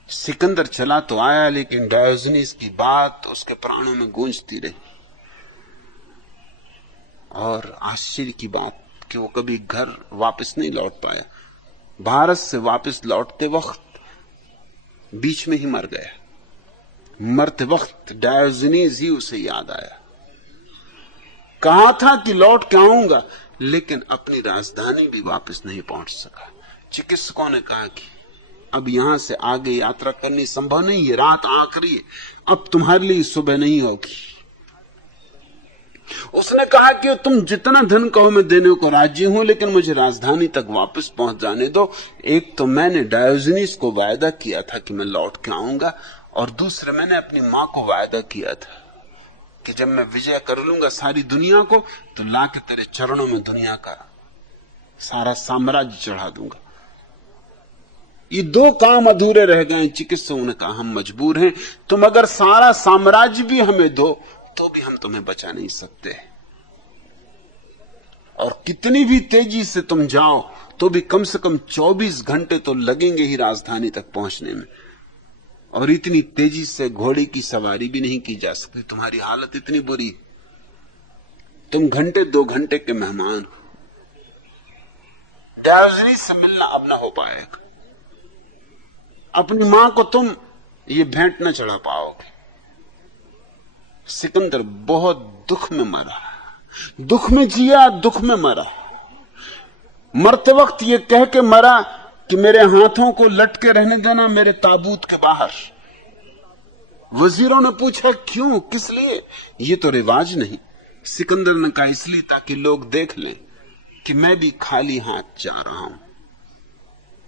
सिकंदर चला तो आया, लेकिन डायोजनीज की बात उसके प्राणों में गूंजती रही, और आश्चर्य की बात कि वो कभी घर वापस नहीं लौट पाया। भारत से वापस लौटते वक्त बीच में ही मर गया। मरते वक्त डायोजनीज ही उसे याद आया। कहा था कि लौट के आऊंगा, लेकिन अपनी राजधानी भी वापस नहीं पहुंच सका। चिकित्सकों ने कहा कि अब यहां से आगे यात्रा करनी संभव नहीं है, रात आखिरी है, अब तुम्हारे लिए सुबह नहीं होगी। उसने कहा कि तुम जितना धन कहो मैं देने को राजी हूं, लेकिन मुझे राजधानी तक वापस पहुंच जाने दो। एक तो मैंने डायोजनीस को वायदा किया था कि मैं लौट के आऊंगा, और दूसरे मैंने अपनी मां को वायदा किया था कि जब मैं विजय कर लूंगा सारी दुनिया को, तो लाके तेरे चरणों में दुनिया का सारा साम्राज्य चढ़ा दूंगा। ये दो काम अधूरे रह गए। चिकित्सकों ने कहा हम मजबूर हैं, तुम अगर सारा साम्राज्य भी हमें दो तो भी हम तुम्हें बचा नहीं सकते, और कितनी भी तेजी से तुम जाओ तो भी कम से कम 24 घंटे तो लगेंगे ही राजधानी तक पहुंचने में, और इतनी तेजी से घोड़े की सवारी भी नहीं की जा सकती। तुम्हारी हालत इतनी बुरी, तुम घंटे 2 घंटे के मेहमान हो। डायोजनीस से मिलना अब ना हो पाएगा। अपनी मां को तुम ये भेंट न चढ़ा पाओगे। सिकंदर बहुत दुख में मरा, दुख में जिया, दुख में मरा। मरते वक्त ये कह के मरा कि मेरे हाथों को लटके रहने देना मेरे ताबूत के बाहर। वजीरों ने पूछा क्यों, किस लिए? ये तो रिवाज नहीं। सिकंदर ने कहा इसलिए ताकि लोग देख लें कि मैं भी खाली हाथ जा रहा हूं।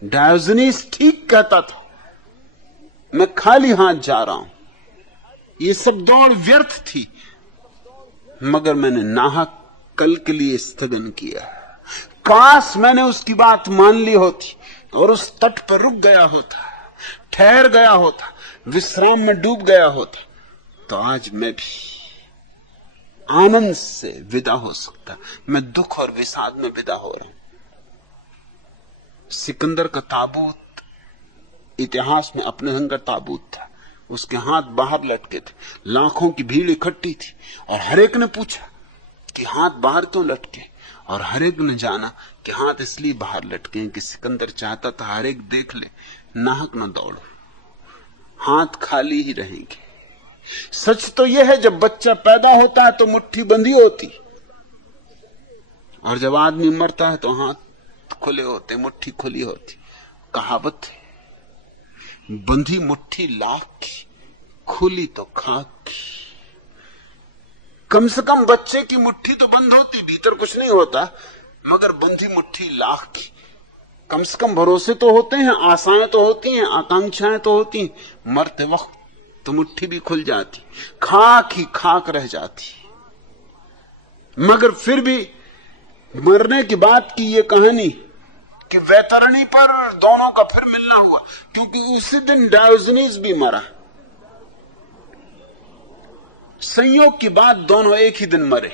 डायोजनीस ठीक कहता था, मैं खाली हाथ जा रहा हूं। ये सब दौड़ व्यर्थ थी, मगर मैंने नाहक कल के लिए स्थगन किया। काश मैंने उसकी बात मान ली होती और उस तट पर रुक गया होता, ठहर गया होता, विश्राम में डूब गया होता, तो आज मैं भी आनंद से विदा हो सकता। मैं दुख और विषाद में विदा हो रहा हूं। सिकंदर का ताबूत इतिहास में अपने ढंग का ताबूत था। उसके हाथ बाहर लटके थे, लाखों की भीड़ इकट्ठी थी, और हर एक ने पूछा कि हाथ बाहर क्यों लटके, और हर एक ने जाना कि हाथ इसलिए बाहर लटके कि सिकंदर चाहता था हर एक देख ले, नाहक न दौड़ो, हाथ खाली ही रहेंगे। सच तो यह है जब बच्चा पैदा होता है तो मुट्ठी बंधी होती, और जब आदमी मरता है तो हाथ खुले होते, मुट्ठी खुली होती। कहावत है, बंधी मुट्ठी लाख की, खुली तो खाक की। कम से कम बच्चे की मुट्ठी तो बंद होती, भीतर कुछ नहीं होता, मगर बंधी मुट्ठी लाख की। कम से कम भरोसे तो होते हैं, आशाएं तो होती हैं, आकांक्षाएं तो होती हैं। मरते वक्त तो मुट्ठी भी खुल जाती, खाक ही खाक रह जाती। मगर फिर भी मरने की बात की ये कहानी कि वैतरणी पर दोनों का फिर मिलना हुआ, क्योंकि उसी दिन डायोजनीस भी मरा। संयोग की बात, दोनों एक ही दिन मरे।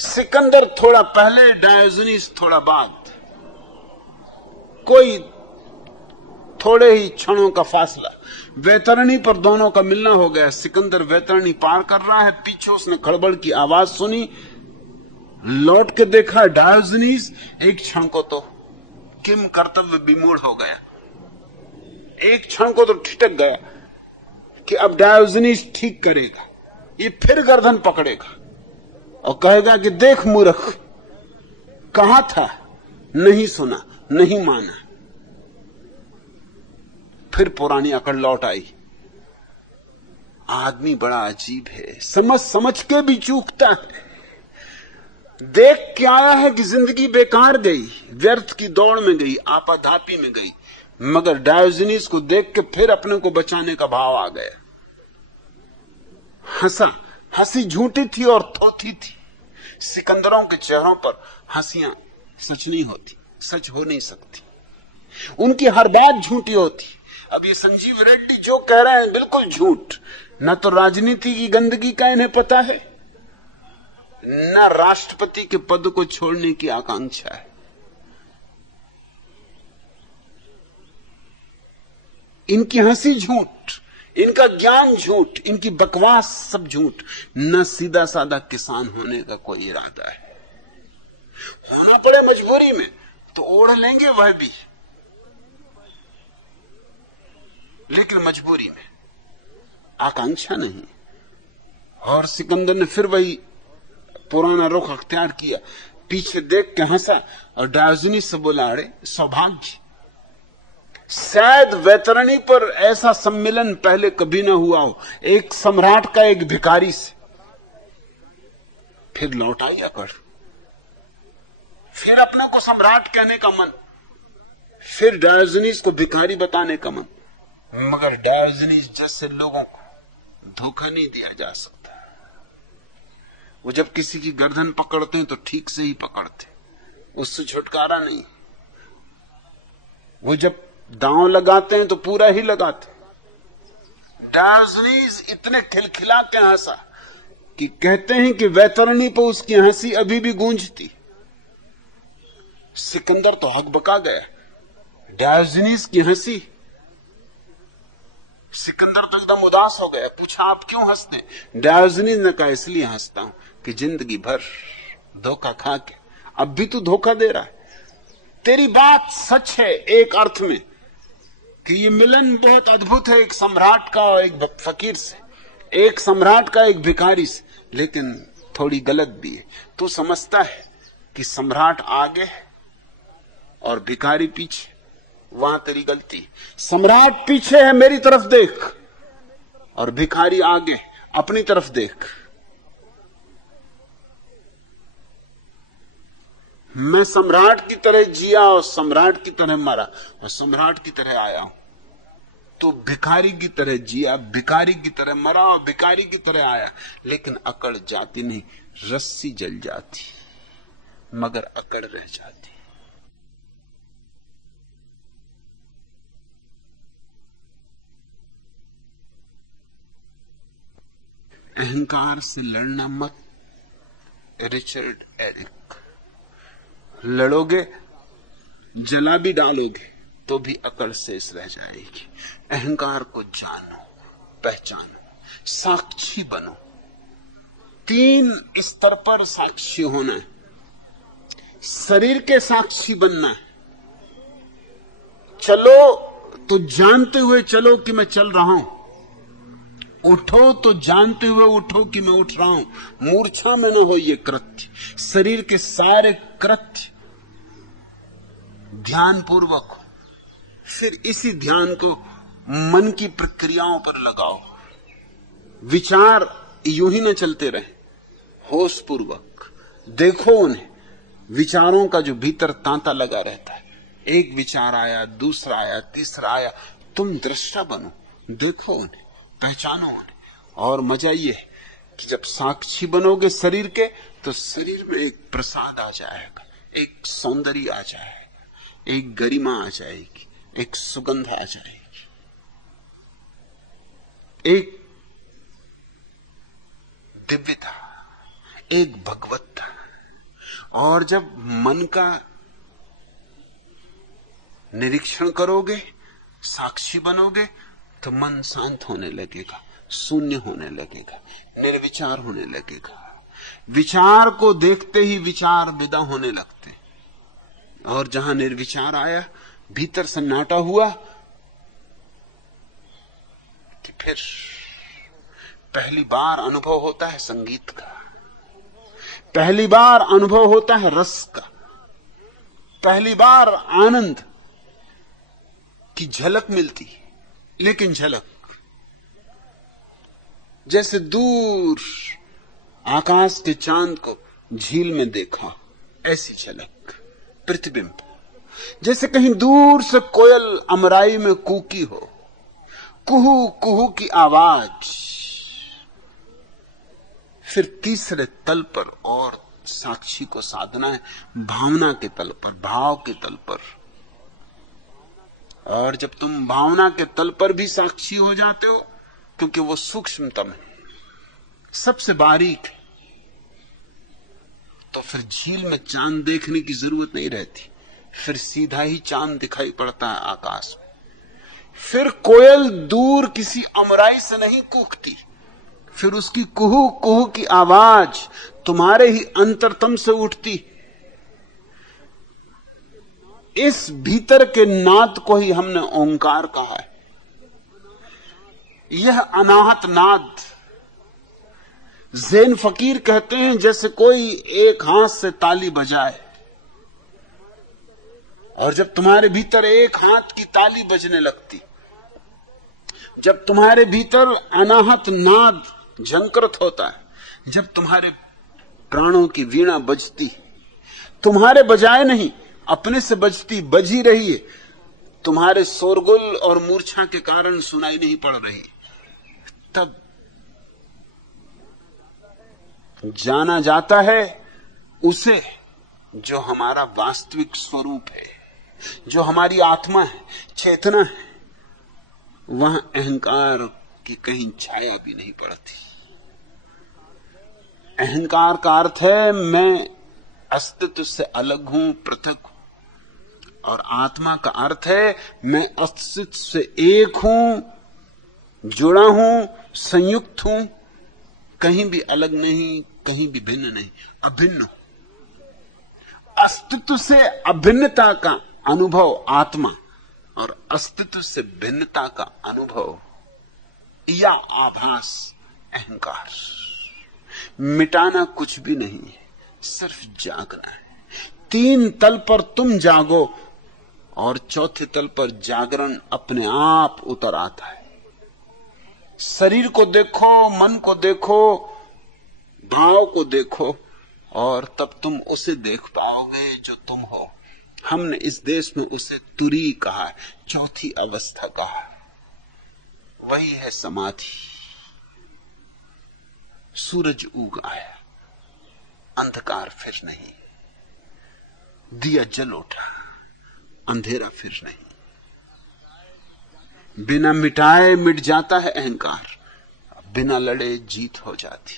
सिकंदर थोड़ा पहले, डायोजनीस थोड़ा बाद। कोई थोड़े ही क्षणों का फासला। वैतरणी पर दोनों का मिलना हो गया। सिकंदर वैतरणी पार कर रहा है, पीछे उसने खड़बड़ की आवाज सुनी, लौट के देखा डायोजनीस। एक क्षण को तो किम कर्तव्य विमूढ़ हो गया, एक क्षण को तो ठिठक गया कि अब डायोजनीस ठीक करेगा। ये फिर गर्दन पकड़ेगा और कहेगा कि देख मूर्ख, कहां था, नहीं सुना, नहीं माना। फिर पुरानी अकड़ लौट आई। आदमी बड़ा अजीब है, समझ समझ के भी चूकता है। देख के आया है कि जिंदगी बेकार गई, व्यर्थ की दौड़ में गई, आपाधापी में गई, मगर डायोजनीस को देख के फिर अपने को बचाने का भाव आ गया। हंसा, हंसी झूठी थी और थोथी थी। सिकंदरों के चेहरों पर हंसियां सच नहीं होती, सच हो नहीं सकती, उनकी हर बात झूठी होती। अब ये संजीव रेड्डी जो कह रहे हैं बिल्कुल झूठ। न तो राजनीति की गंदगी का इन्हें पता है, न राष्ट्रपति के पद को छोड़ने की आकांक्षा है। इनकी हंसी झूठ, इनका ज्ञान झूठ, इनकी बकवास सब झूठ। न सीधा साधा किसान होने का कोई इरादा है। होना पड़े मजबूरी में तो ओढ़ लेंगे वह भी, लेकिन मजबूरी में, आकांक्षा नहीं। और सिकंदर ने फिर वही पुराना रुख अख्तियार किया, पीछे देख के हंसा और डायोजनीस से बोला, अरे सौभाग्य, शायद वैतरणी पर ऐसा सम्मिलन पहले कभी ना हुआ हो, एक सम्राट का एक भिखारी से। फिर लौट आई अकड़, फिर अपने को सम्राट कहने का मन, फिर डायोजनीस को भिखारी बताने का मन। मगर डायोजनीस जैसे लोगों को धोखा नहीं दिया जा सकता। वो जब किसी की गर्दन पकड़ते हैं तो ठीक से ही पकड़ते, उससे छुटकारा नहीं। वो जब दांव लगाते हैं तो पूरा ही लगाते। डायोजनीस इतने खिलखिला के हंसा कि कहते हैं कि वैतरणी पर उसकी हंसी अभी भी गूंजती। सिकंदर तो हकबका गया, डायोजनीस की हंसी। सिकंदर तो एकदम उदास हो गया, पूछा आप क्यों हंसते? डायोजनीस ने कहा इसलिए हंसता हूं कि जिंदगी भर धोखा खा के अब भी तू धोखा दे रहा है। तेरी बात सच है एक अर्थ में कि ये मिलन बहुत अद्भुत है, एक सम्राट का और एक फकीर से, एक सम्राट का एक भिखारी से, लेकिन थोड़ी गलत भी है। तू समझता है कि सम्राट आगे और भिखारी पीछे, वहां तेरी गलती। सम्राट पीछे है, मेरी तरफ देख, और भिखारी आगे, अपनी तरफ देख। मैं सम्राट की तरह जिया और सम्राट की तरह मरा और सम्राट की तरह आया हूं। तो भिखारी की तरह जिया, भिखारी की तरह मरा और भिखारी की तरह आया। लेकिन अकड़ जाती नहीं, रस्सी जल जाती मगर अकड़ रह जाती। अहंकार से लड़ना मत, रिचर्ड एरिक। लड़ोगे, जला भी डालोगे तो भी अकड़ शेष रह जाएगी। अहंकार को जानो, पहचानो, साक्षी बनो। 3 स्तर पर साक्षी होना है। शरीर के साक्षी बनना है। चलो तो जानते हुए चलो कि मैं चल रहा हूं, उठो तो जानते हुए उठो कि मैं उठ रहा हूं। मूर्छा में न हो ये कृत्य। शरीर के सारे कृत्य ध्यान पूर्वक हो, फिर इसी ध्यान को मन की प्रक्रियाओं पर लगाओ। विचार यूं ही न चलते रहे, होश पूर्वक देखो उन्हें। विचारों का जो भीतर तांता लगा रहता है, एक विचार आया, दूसरा आया, तीसरा आया, तुम दृष्टा बनो, देखो उन्हें, पहचानो उन्हें। और मजा ये है कि जब साक्षी बनोगे शरीर के, तो शरीर में एक प्रसाद आ जाएगा, एक सौंदर्य आ जाएगा, एक गरिमा आ जाएगी, एक सुगंध आ जाएगी, एक दिव्यता, एक भगवत्ता। और जब मन का निरीक्षण करोगे, साक्षी बनोगे, तो मन शांत होने लगेगा, शून्य होने लगेगा, निर्विचार होने लगेगा। विचार को देखते ही विचार विदा होने लगते, और जहां निर्विचार आया, भीतर सन्नाटा हुआ, कि फिर पहली बार अनुभव होता है संगीत का, पहली बार अनुभव होता है रस का, पहली बार आनंद की झलक मिलती। लेकिन झलक जैसे दूर आकाश के चांद को झील में देखा, ऐसी झलक, प्रतिबिंब। जैसे कहीं दूर से कोयल अमराई में कूकी हो, कुहू कुहू की आवाज। फिर तीसरे तल पर और साक्षी को साधना है, भावना के तल पर, भाव के तल पर। और जब तुम भावना के तल पर भी साक्षी हो जाते हो, क्योंकि वो सूक्ष्मतम है, सबसे बारीक है, तो फिर झील में चांद देखने की जरूरत नहीं रहती, फिर सीधा ही चांद दिखाई पड़ता है आकाश में। फिर कोयल दूर किसी अमराई से नहीं कूकती, फिर उसकी कुहू कुहू की आवाज तुम्हारे ही अंतरतम से उठती। इस भीतर के नाद को ही हमने ओंकार कहा है। यह अनाहत नाद, ज़ैन फकीर कहते हैं जैसे कोई एक हाथ से ताली बजाए, और जब तुम्हारे भीतर एक हाथ की ताली बजने लगती, जब तुम्हारे भीतर अनाहत नाद झंकृत होता है, जब तुम्हारे प्राणों की वीणा बजती, तुम्हारे बजाय नहीं, अपने से बजती, बज ही रही है, तुम्हारे शोरगुल और मूर्छा के कारण सुनाई नहीं पड़ रही। तब जाना जाता है उसे जो हमारा वास्तविक स्वरूप है, जो हमारी आत्मा है, चेतना है। वहां अहंकार की कहीं छाया भी नहीं पड़ती। अहंकार का अर्थ है मैं अस्तित्व से अलग हूं, पृथक हूं, और आत्मा का अर्थ है मैं अस्तित्व से एक हूं, जुड़ा हूं, संयुक्त हूं, कहीं भी अलग नहीं, कहीं भी भिन्न नहीं, अभिन्न हूं। अस्तित्व से अभिन्नता का अनुभव आत्मा, और अस्तित्व से भिन्नता का अनुभव या आभास अहंकार। मिटाना कुछ भी नहीं है, सिर्फ जागना है। 3 तल पर तुम जागो और चौथे तल पर जागरण अपने आप उतर आता है। शरीर को देखो, मन को देखो, भाव को देखो, और तब तुम उसे देख पाओगे जो तुम हो। हमने इस देश में उसे तुरी कहा है, चौथी अवस्था कहा। वही है समाधि। सूरज उग आया, अंधकार फिर नहीं, दिया जल उठा, अंधेरा फिर नहीं। बिना मिटाए मिट जाता है अहंकार, बिना लड़े जीत हो जाती।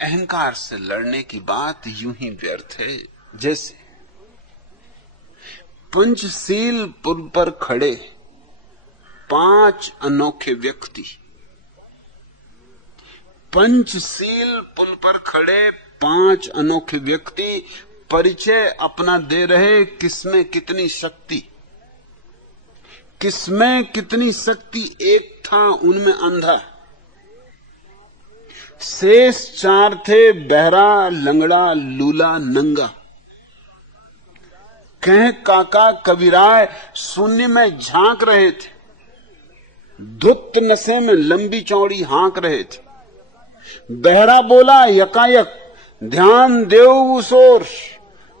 अहंकार से लड़ने की बात यूं ही व्यर्थ है जैसे पंचशील पुल पर खड़े 5 अनोखे व्यक्ति। पंचशील पुल पर खड़े 5 अनोखे व्यक्ति परिचय अपना दे रहे, किसमें कितनी शक्ति, किसमें कितनी शक्ति। एक था उनमें अंधा, शेष 4 थे बहरा, लंगड़ा, लूला, नंगा। कह काका कबीराय शून्य में झांक रहे थे, धुत नशे में लंबी चौड़ी हाँक रहे थे। बहरा बोला यकायक ध्यान देव शोर,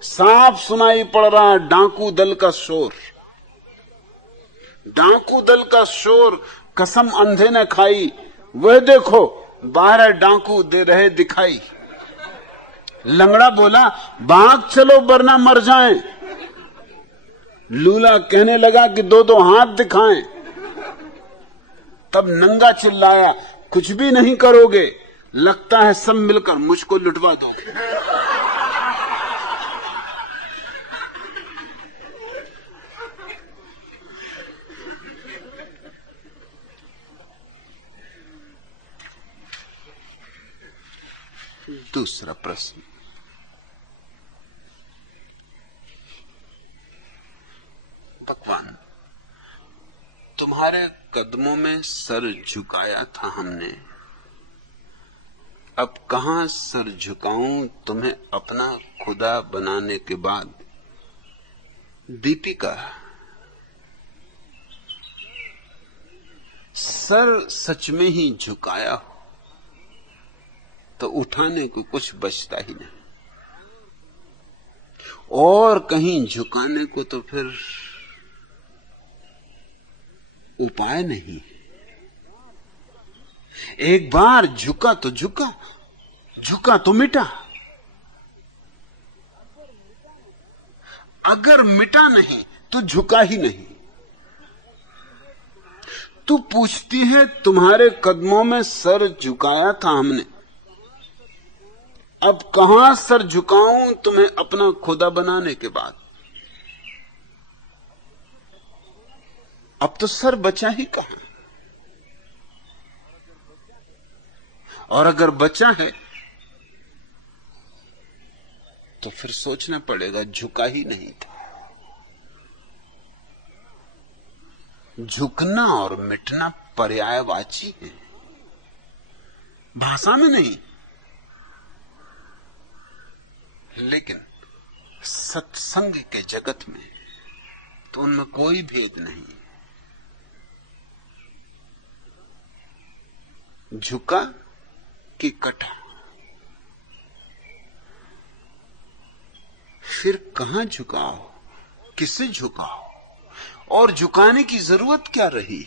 साफ सुनाई पड़ रहा डाकू दल का शोर। डाकू दल का शोर कसम अंधे ने खाई, वह देखो 12 डाकू दे रहे दिखाई। लंगड़ा बोला भाग चलो वरना मर जाएं। लूला कहने लगा कि 2-2 हाथ दिखाएं। तब नंगा चिल्लाया कुछ भी नहीं करोगे, लगता है सब मिलकर मुझको लुटवा दोगे। दूसरा प्रश्न, भगवान तुम्हारे कदमों में सर झुकाया था हमने, अब कहां सर झुकाऊं तुम्हें अपना खुदा बनाने के बाद। दीपिका, सर सच में ही झुकाया हो तो उठाने को कुछ बचता ही नहीं, और कहीं झुकाने को तो फिर उपाय नहीं। एक बार झुका तो झुका, झुका तो मिटा। अगर मिटा नहीं तो झुका ही नहीं। तू पूछती है तुम्हारे कदमों में सर झुकाया था हमने, अब कहां सर झुकाऊं तुम्हें अपना खुदा बनाने के बाद। अब तो सर बचा ही कहां, और अगर बचा है तो फिर सोचना पड़ेगा झुका ही नहीं था। झुकना और मिटना पर्यायवाची है, भाषा में नहीं, लेकिन सत्संग के जगत में तो उनमें कोई भेद नहीं। झुका कि कटा, फिर कहां झुकाओ, किसे झुकाओ, और झुकाने की जरूरत क्या रही?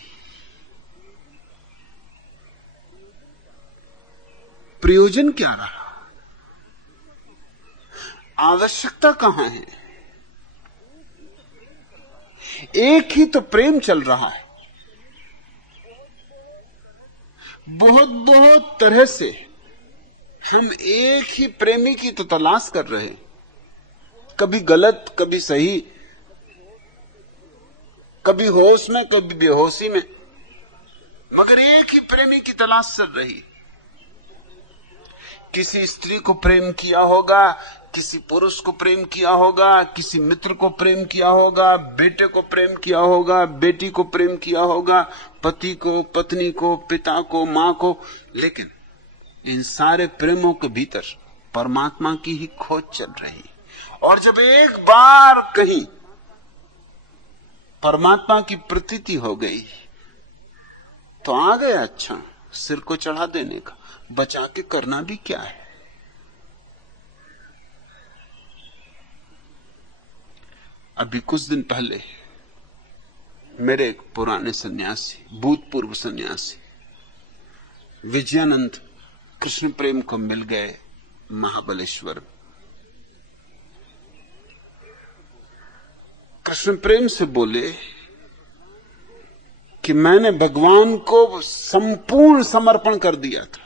प्रयोजन क्या रहा? आवश्यकता कहां है? एक ही तो प्रेम चल रहा है, बहुत बहुत तरह से हम एक ही प्रेमी की तो तलाश कर रहे हैं, कभी गलत, कभी सही, कभी होश में, कभी बेहोशी में, मगर एक ही प्रेमी की तलाश चल रही। किसी स्त्री को प्रेम किया होगा, किसी पुरुष को प्रेम किया होगा, किसी मित्र को प्रेम किया होगा, बेटे को प्रेम किया होगा, बेटी को प्रेम किया होगा, पति को, पत्नी को, पिता को, मां को, लेकिन इन सारे प्रेमों के भीतर परमात्मा की ही खोज चल रही। और जब एक बार कहीं परमात्मा की प्रतीति हो गई तो आ गया अच्छा सिर को चढ़ा देने का, बचा के करना भी क्या है। अभी कुछ दिन पहले मेरे एक पुराने सन्यासी, भूतपूर्व सन्यासी विजयानंद कृष्ण प्रेम को मिल गए महाबलेश्वर। कृष्ण प्रेम से बोले कि मैंने भगवान को संपूर्ण समर्पण कर दिया था,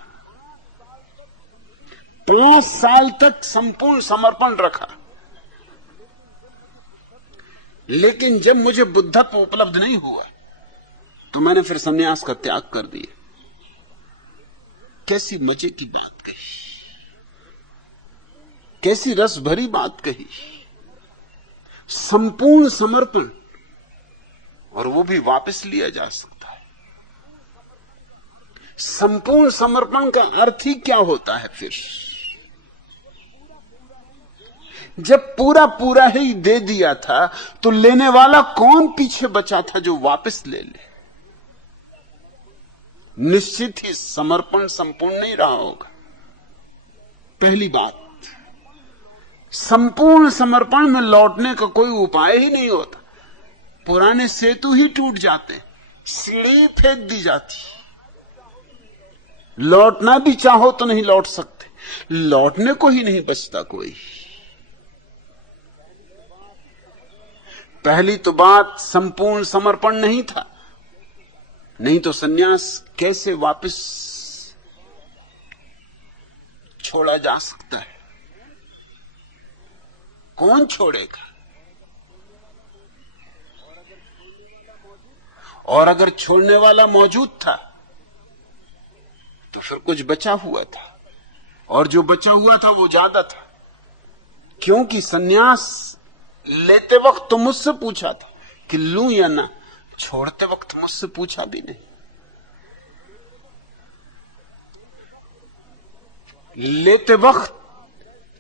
5 साल तक संपूर्ण समर्पण रखा, लेकिन जब मुझे बुद्धत्व उपलब्ध नहीं हुआ तो मैंने फिर सन्यास का त्याग कर दिया। कैसी मजे की बात कही, कैसी रस भरी बात कही। संपूर्ण समर्पण, और वो भी वापस लिया जा सकता है। संपूर्ण समर्पण का अर्थ ही क्या होता है फिर? जब पूरा पूरा ही दे दिया था तो लेने वाला कौन पीछे बचा था जो वापस ले ले? निश्चित ही समर्पण संपूर्ण नहीं रहा होगा। पहली बात, संपूर्ण समर्पण में लौटने का कोई उपाय ही नहीं होता। पुराने सेतु ही टूट जाते, सीढ़ी फेंक दी जाती, लौटना भी चाहो तो नहीं लौट सकते, लौटने को ही नहीं बचता कोई। पहली तो बात संपूर्ण समर्पण नहीं था, नहीं तो सन्यास कैसे वापस छोड़ा जा सकता है? कौन छोड़ेगा? और अगर छोड़ने वाला मौजूद था तो फिर कुछ बचा हुआ था, और जो बचा हुआ था वो ज्यादा था, क्योंकि सन्यास लेते वक्त तो मुझसे पूछा था कि लूं या ना, छोड़ते वक्त मुझसे पूछा भी नहीं। लेते वक्त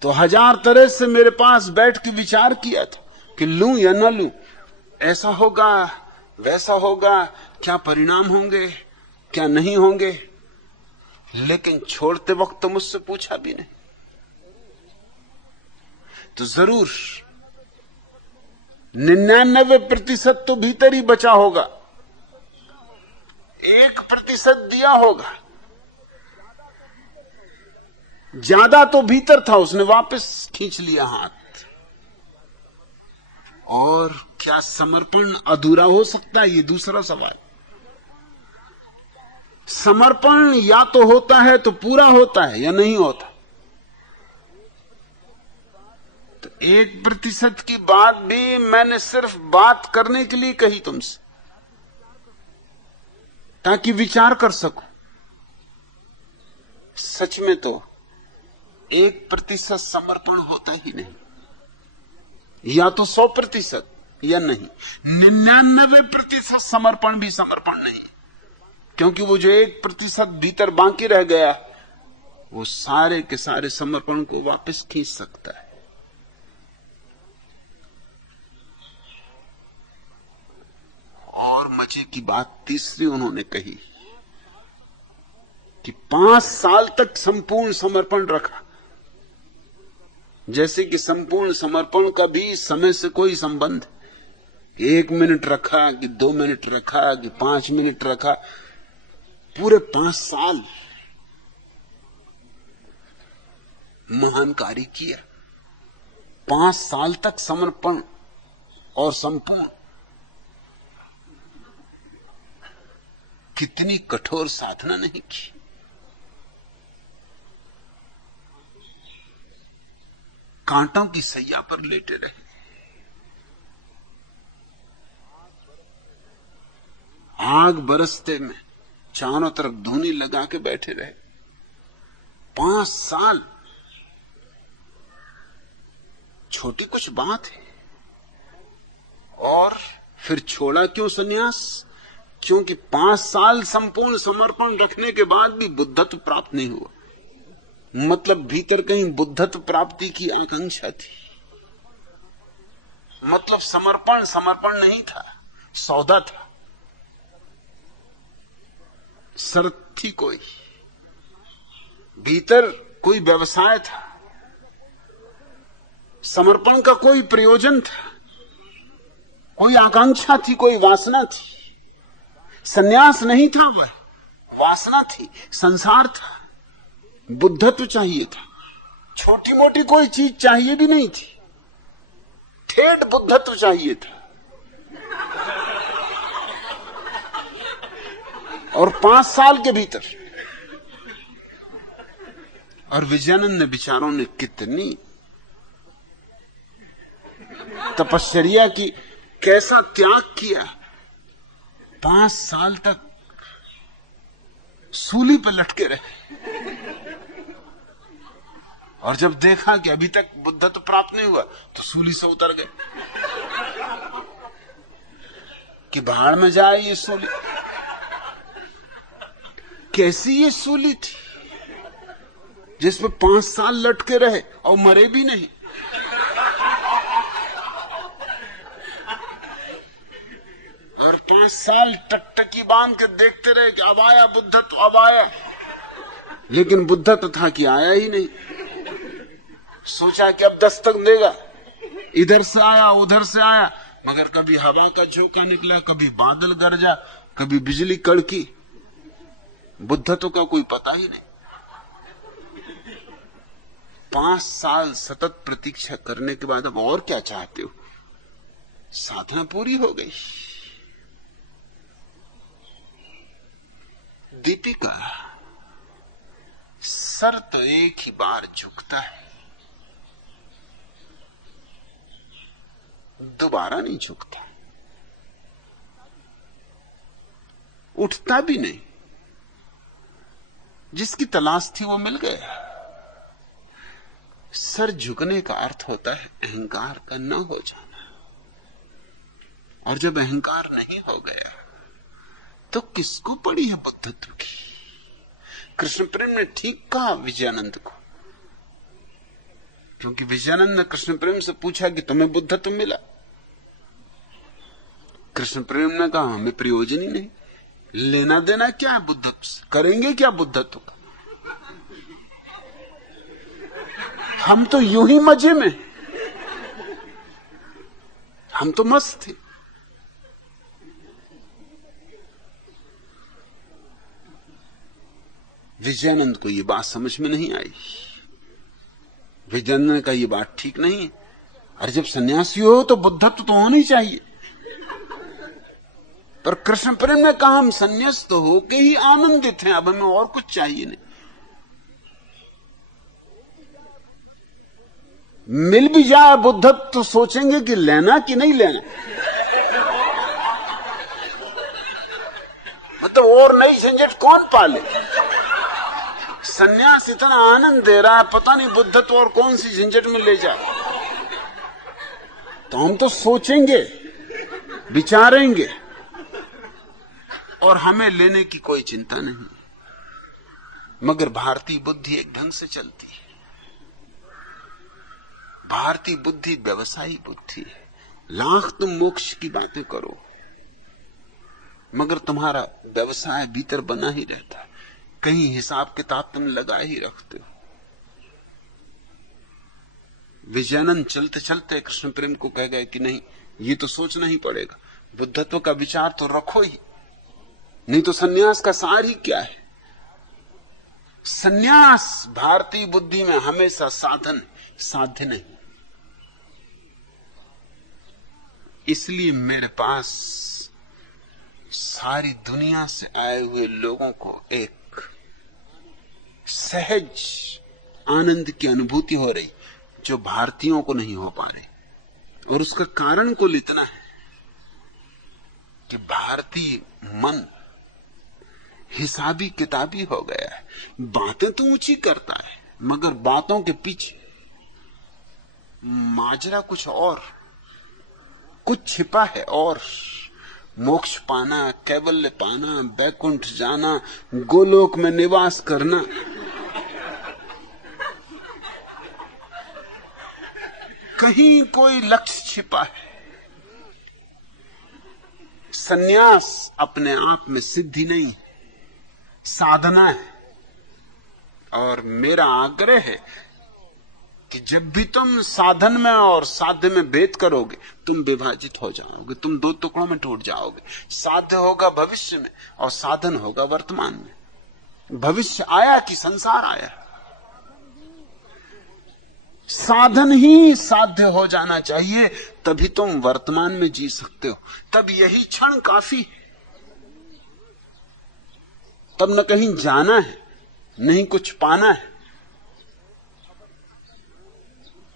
तो 1000 तरह से मेरे पास बैठ के विचार किया था कि लूं या ना लूं, ऐसा होगा, वैसा होगा, क्या परिणाम होंगे, क्या नहीं होंगे, लेकिन छोड़ते वक्त तो मुझसे पूछा भी नहीं। तो जरूर 99% तो भीतर ही बचा होगा, 1% दिया होगा, ज्यादा तो भीतर था, उसने वापस खींच लिया हाथ। और क्या समर्पण अधूरा हो सकता है? ये दूसरा सवाल। समर्पण या तो होता है तो पूरा होता है, या नहीं होता। तो 1% की बात भी मैंने सिर्फ बात करने के लिए कही तुमसे, ताकि विचार कर सको। सच में तो 1% समर्पण होता ही नहीं, या तो 100% या नहीं। 99% समर्पण भी समर्पण नहीं, क्योंकि वो जो 1% भीतर बाकी रह गया वो सारे के सारे समर्पण को वापस खींच सकता है। ढांचे की बात तीसरी उन्होंने कही कि 5 साल तक संपूर्ण समर्पण रखा, जैसे कि संपूर्ण समर्पण का भी समय से कोई संबंध, 1 मिनट रखा कि 2 मिनट रखा कि 5 मिनट रखा, पूरे 5 साल महान कार्य किया। 5 साल तक समर्पण और संपूर्ण, कितनी कठोर साधना नहीं की। कांटों की सैया पर लेटे रहे, आग बरसते में चारों तरफ धूनी लगा के बैठे रहे। 5 साल छोटी कुछ बात है। और फिर छोड़ा क्यों सन्यास? क्योंकि 5 साल संपूर्ण समर्पण रखने के बाद भी बुद्धत्व प्राप्त नहीं हुआ। मतलब भीतर कहीं बुद्धत्व प्राप्ति की आकांक्षा थी। मतलब समर्पण समर्पण नहीं था, सौदा था, शर्त थी कोई, भीतर कोई व्यवसाय था, समर्पण का कोई प्रयोजन था, कोई आकांक्षा थी, कोई वासना थी। सन्यास नहीं था, वह वासना थी, संसार था, बुद्धत्व चाहिए था। छोटी मोटी कोई चीज चाहिए भी नहीं थी, ठेठ बुद्धत्व चाहिए था। और 5 साल के भीतर, और विजयानंद विचारों ने कितनी तपश्चर्या की, कैसा त्याग किया। 5 साल तक सूली पर लटके रहे, और जब देखा कि अभी तक बुद्धत्व प्राप्त नहीं हुआ तो सूली से उतर गए कि भाड़ में जाए ये सूली। कैसी ये सूली थी जिसमें 5 साल लटके रहे और मरे भी नहीं। और 5 साल टकटकी बांध के देखते रहे कि अब आया बुद्धत्व, अब आया, लेकिन बुद्धत्व था कि आया ही नहीं। सोचा कि अब दस्तक देगा, इधर से आया उधर से आया, मगर कभी हवा का झोंका निकला, कभी बादल गरजा, कभी बिजली कड़की। बुद्धत्व का कोई पता ही नहीं। 5 साल सतत प्रतीक्षा करने के बाद अब और क्या चाहते हो? साधना पूरी हो गई। दीपिका, सर तो एक ही बार झुकता है, दोबारा नहीं झुकता, उठता भी नहीं। जिसकी तलाश थी वो मिल गया। सर झुकने का अर्थ होता है अहंकार का न हो जाना, और जब अहंकार नहीं हो गया तो किसको पड़ी है बुद्धत्व की? कृष्ण प्रेम ने ठीक कहा विजयानंद को, क्योंकि विजयानंद ने कृष्ण प्रेम से पूछा कि तुम्हें बुद्धत्व मिला। कृष्ण प्रेम ने कहा हमें प्रयोजन ही नहीं, लेना देना क्या है बुद्धत्व से, करेंगे क्या बुद्धत्व का, हम तो यूं ही मजे में, हम तो मस्त थे। विजयानंद को यह बात समझ में नहीं आई। विजयानंद ने कहा यह बात ठीक नहीं है, अरे जब सन्यासी हो तो बुद्धत्व तो होना ही चाहिए। पर कृष्ण प्रेम ने कहा हम संन्यास्त होके ही आनंदित हैं, अब हमें और कुछ चाहिए नहीं। मिल भी जाए बुद्धत्व तो सोचेंगे कि लेना कि नहीं लेना, मतलब और नई झंझट कौन पाले। सन्यास इतना आनंद दे रहा है, पता नहीं बुद्धत्व और कौन सी झंझट में ले जाए। तो हम तो सोचेंगे, विचारेंगे, और हमें लेने की कोई चिंता नहीं। मगर भारतीय बुद्धि एक ढंग से चलती है। भारतीय बुद्धि व्यवसायी बुद्धि है। लाख तुम मोक्ष की बातें करो, मगर तुम्हारा व्यवसाय भीतर बना ही रहता है, कहीं हिसाब किताब तुम लगा ही रखते हो। विजयानंद चलते चलते कृष्ण प्रेम को कह गए कि नहीं, ये तो सोचना ही पड़ेगा, बुद्धत्व का विचार तो रखो ही, नहीं तो सन्यास का सार ही क्या है। सन्यास भारतीय बुद्धि में हमेशा साधन, साध्य नहीं। इसलिए मेरे पास सारी दुनिया से आए हुए लोगों को एक सहज आनंद की अनुभूति हो रही जो भारतीयों को नहीं हो पा रही। और उसका कारण कुल इतना है कि भारतीय मन हिसाबी किताबी हो गया है। बातें तो ऊंची करता है मगर बातों के पीछे माजरा कुछ और, कुछ छिपा है और। मोक्ष पाना, कैवल्य पाना, बैकुंठ जाना, गोलोक में निवास करना, कहीं कोई लक्ष्य छिपा है। सन्यास अपने आप में सिद्धि नहीं, साधना है। और मेरा आग्रह है कि जब भी तुम साधन में और साध्य में भेद करोगे तुम विभाजित हो जाओगे, तुम दो टुकड़ों में टूट जाओगे। साध्य होगा भविष्य में और साधन होगा वर्तमान में। भविष्य आया कि संसार आया, साधन ही साध्य हो जाना चाहिए, तभी तुम वर्तमान में जी सकते हो। तब यही क्षण काफी है। तब न कहीं जाना है, नहीं कुछ पाना है।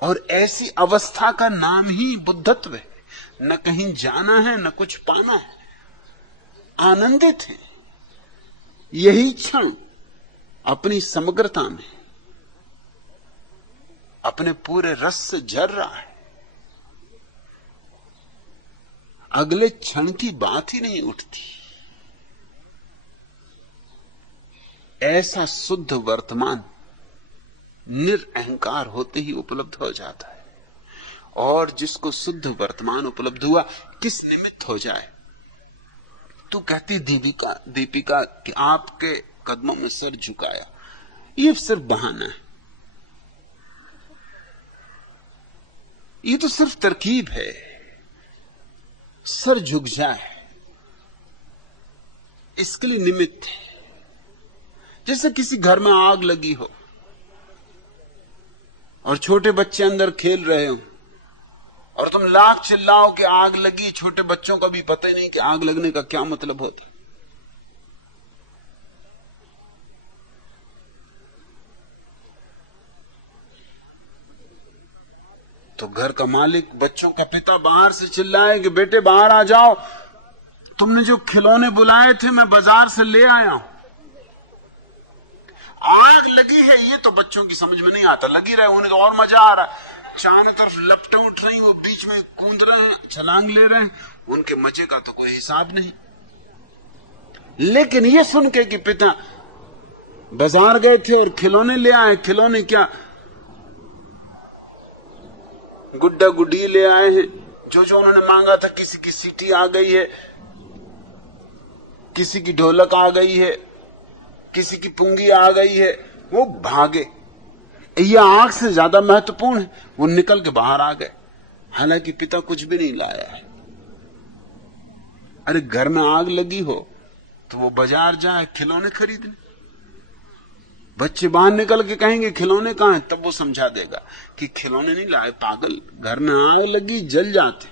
और ऐसी अवस्था का नाम ही बुद्धत्व है। न कहीं जाना है, न कुछ पाना है, आनंदित है। यही क्षण अपनी समग्रता में, अपने पूरे रस से झर रहा है। अगले क्षण की बात ही नहीं उठती। ऐसा शुद्ध वर्तमान निरअहंकार होते ही उपलब्ध हो जाता है। और जिसको शुद्ध वर्तमान उपलब्ध हुआ, किस निमित्त हो जाए। तू कहती दीपिका कि आपके कदमों में सर झुकाया, ये सिर्फ बहाना है, ये तो सिर्फ तरकीब है। सर झुक जाए इसके लिए निमित्त है। जैसे किसी घर में आग लगी हो और छोटे बच्चे अंदर खेल रहे हो और तुम लाख चिल्लाओ कि आग लगी, छोटे बच्चों का भी पता ही नहीं कि आग लगने का क्या मतलब होता। तो घर का मालिक, बच्चों का पिता बाहर से चिल्लाए कि बेटे बाहर आ जाओ, तुमने जो खिलौने बुलाए थे मैं बाजार से ले आया हूं। आग लगी है ये तो बच्चों की समझ में नहीं आता, लगी रहे उन्हें तो और मजा आ रहा है। चारों तरफ लपटें उठ रही, वो बीच में कूद रहे हैं, छलांग ले रहे हैं, उनके मजे का तो कोई हिसाब नहीं। लेकिन ये सुन के कि पिता बाजार गए थे और खिलौने ले आए, खिलौने क्या गुड्डा गुड्डी ले आए हैं, जो जो उन्होंने मांगा था। किसी की सीटी आ गई है, किसी की ढोलक आ गई है, किसी की पुंगी आ गई है, वो भागे। ये आग से ज्यादा महत्वपूर्ण है। वो निकल के बाहर आ गए, हालांकि पिता कुछ भी नहीं लाया है। अरे घर में आग लगी हो तो वो बाजार जाए खिलौने खरीदने। बच्चे बाहर निकल के कहेंगे खिलौने कहां हैं, तब वो समझा देगा कि खिलौने नहीं लाए पागल, घर में आग लगी जल जाते,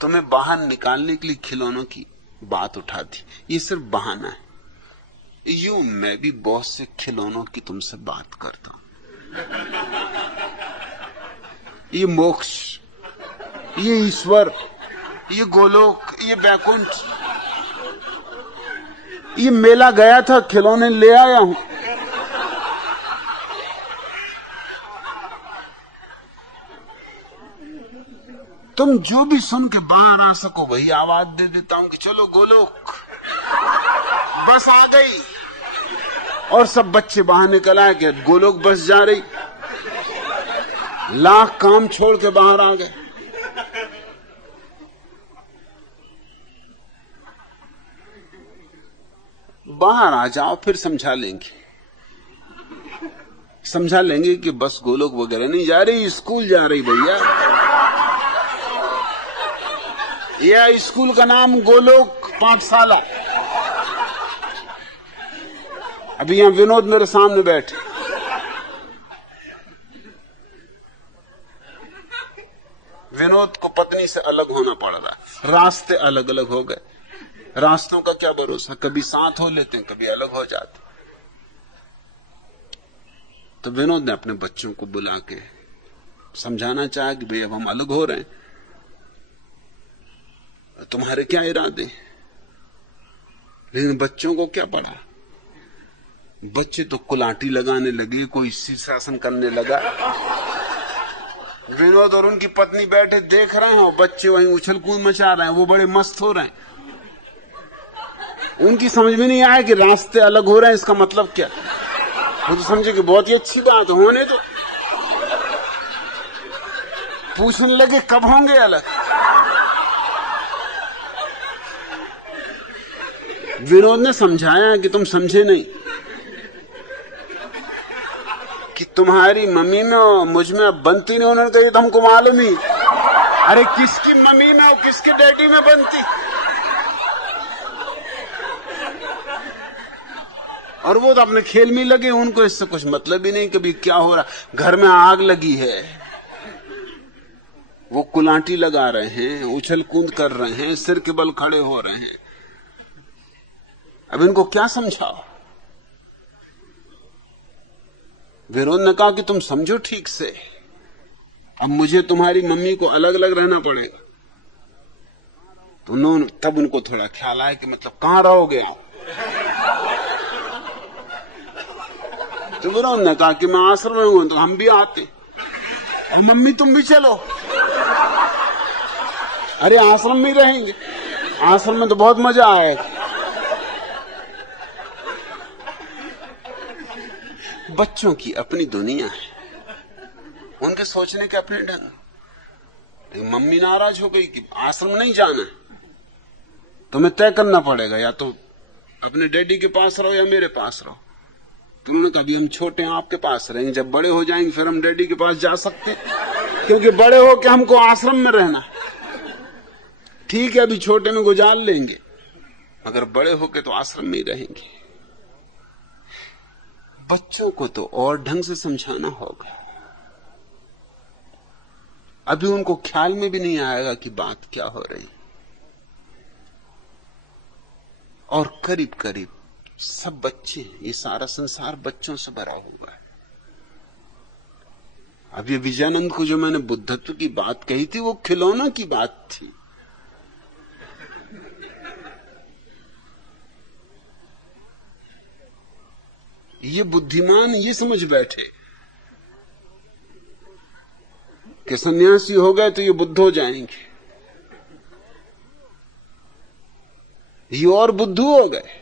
तुम्हें बाहर निकालने के लिए खिलौनों की बात उठाती। ये सिर्फ बहाना है। यूं मैं भी बहुत से खिलौनों की तुमसे बात करता हूं। ये मोक्ष, ये ईश्वर, ये गोलोक, ये बैकुंठ, ये मेला गया था खिलौने ले आया हूं। तुम जो भी सुन के बाहर आ सको वही आवाज दे देता हूं कि चलो गोलोक। बस आ गई और सब बच्चे बाहर निकल आए कि गोलोक बस जा रही। लाख काम छोड़ के बाहर आ गए। बाहर आ जाओ, फिर समझा लेंगे कि बस गोलोक वगैरह नहीं जा रही, स्कूल जा रही भैया। यह स्कूल का नाम गोलोक पाठशाला। अभी यहां विनोद मेरे सामने बैठे, विनोद को पत्नी से अलग होना पड़ रहा, रास्ते अलग अलग हो गए। रास्तों का क्या भरोसा, कभी साथ हो लेते हैं, कभी अलग हो जाते। तो विनोद ने अपने बच्चों को बुला के समझाना चाहा कि भाई अब हम अलग हो रहे हैं, तुम्हारे क्या इरादे। लेकिन बच्चों को क्या पड़ा, बच्चे तो कुलाटी लगाने लगे, कोई शीर्षासन करने लगा। विनोद और उनकी पत्नी बैठे देख रहे हैं और बच्चे वहीं उछल कूद मचा रहे हैं, वो बड़े मस्त हो रहे हैं। उनकी समझ में नहीं आया कि रास्ते अलग हो रहे हैं, इसका मतलब क्या। वो तो समझे कि बहुत ही अच्छी बात होने तो, पूछने लगे कब होंगे अलग। विनोद ने समझाया कि तुम समझे नहीं कि तुम्हारी मम्मी में और मुझ में अब बनती नहीं। उन्होंने कही तो हमको मालूम ही। अरे किसकी मम्मी में और किसके डैडी में बनती। और वो तो अपने खेल में लगे, उनको इससे कुछ मतलब ही नहीं कभी क्या हो रहा। घर में आग लगी है, वो कुलांटी लगा रहे हैं, उछल कूद कर रहे हैं, सिर के बल खड़े हो रहे हैं। अब इनको क्या समझाओ। विनोद ने कहा कि तुम समझो ठीक से, अब मुझे तुम्हारी मम्मी को अलग अलग रहना पड़ेगा। तो उन्होंने तब उनको थोड़ा ख्याल आया कि मतलब कहां रहोगे आप। तो विनोद ने कहा कि मैं आश्रम में हूं, तो हम भी आते, और मम्मी तुम भी चलो। अरे आश्रम में ही रहेंगे, आश्रम में तो बहुत मजा आएगा। बच्चों की अपनी दुनिया है, उनके सोचने के अपने ढंग। मम्मी नाराज हो गई कि आश्रम नहीं जाना है, तुम्हें तय करना पड़ेगा, या तो अपने डैडी के पास रहो या मेरे पास रहो। तो उन्होंने कहा हम छोटे हैं, आपके पास रहेंगे, जब बड़े हो जाएंगे फिर हम डैडी के पास जा सकते, क्योंकि बड़े हो के हमको आश्रम में रहना। ठीक है अभी छोटे में गुजार लेंगे, मगर बड़े होके तो आश्रम में ही रहेंगे। बच्चों को तो और ढंग से समझाना होगा। अभी उनको ख्याल में भी नहीं आएगा कि बात क्या हो रही। और करीब करीब सब बच्चे, ये सारा संसार बच्चों से भरा हुआ है। अब ये विजयानंद को जो मैंने बुद्धत्व की बात कही थी, वो खिलौना की बात थी। ये बुद्धिमान ये समझ बैठे कि सन्यासी हो गए तो ये बुद्ध हो जाएंगे। ये और बुद्धू हो गए।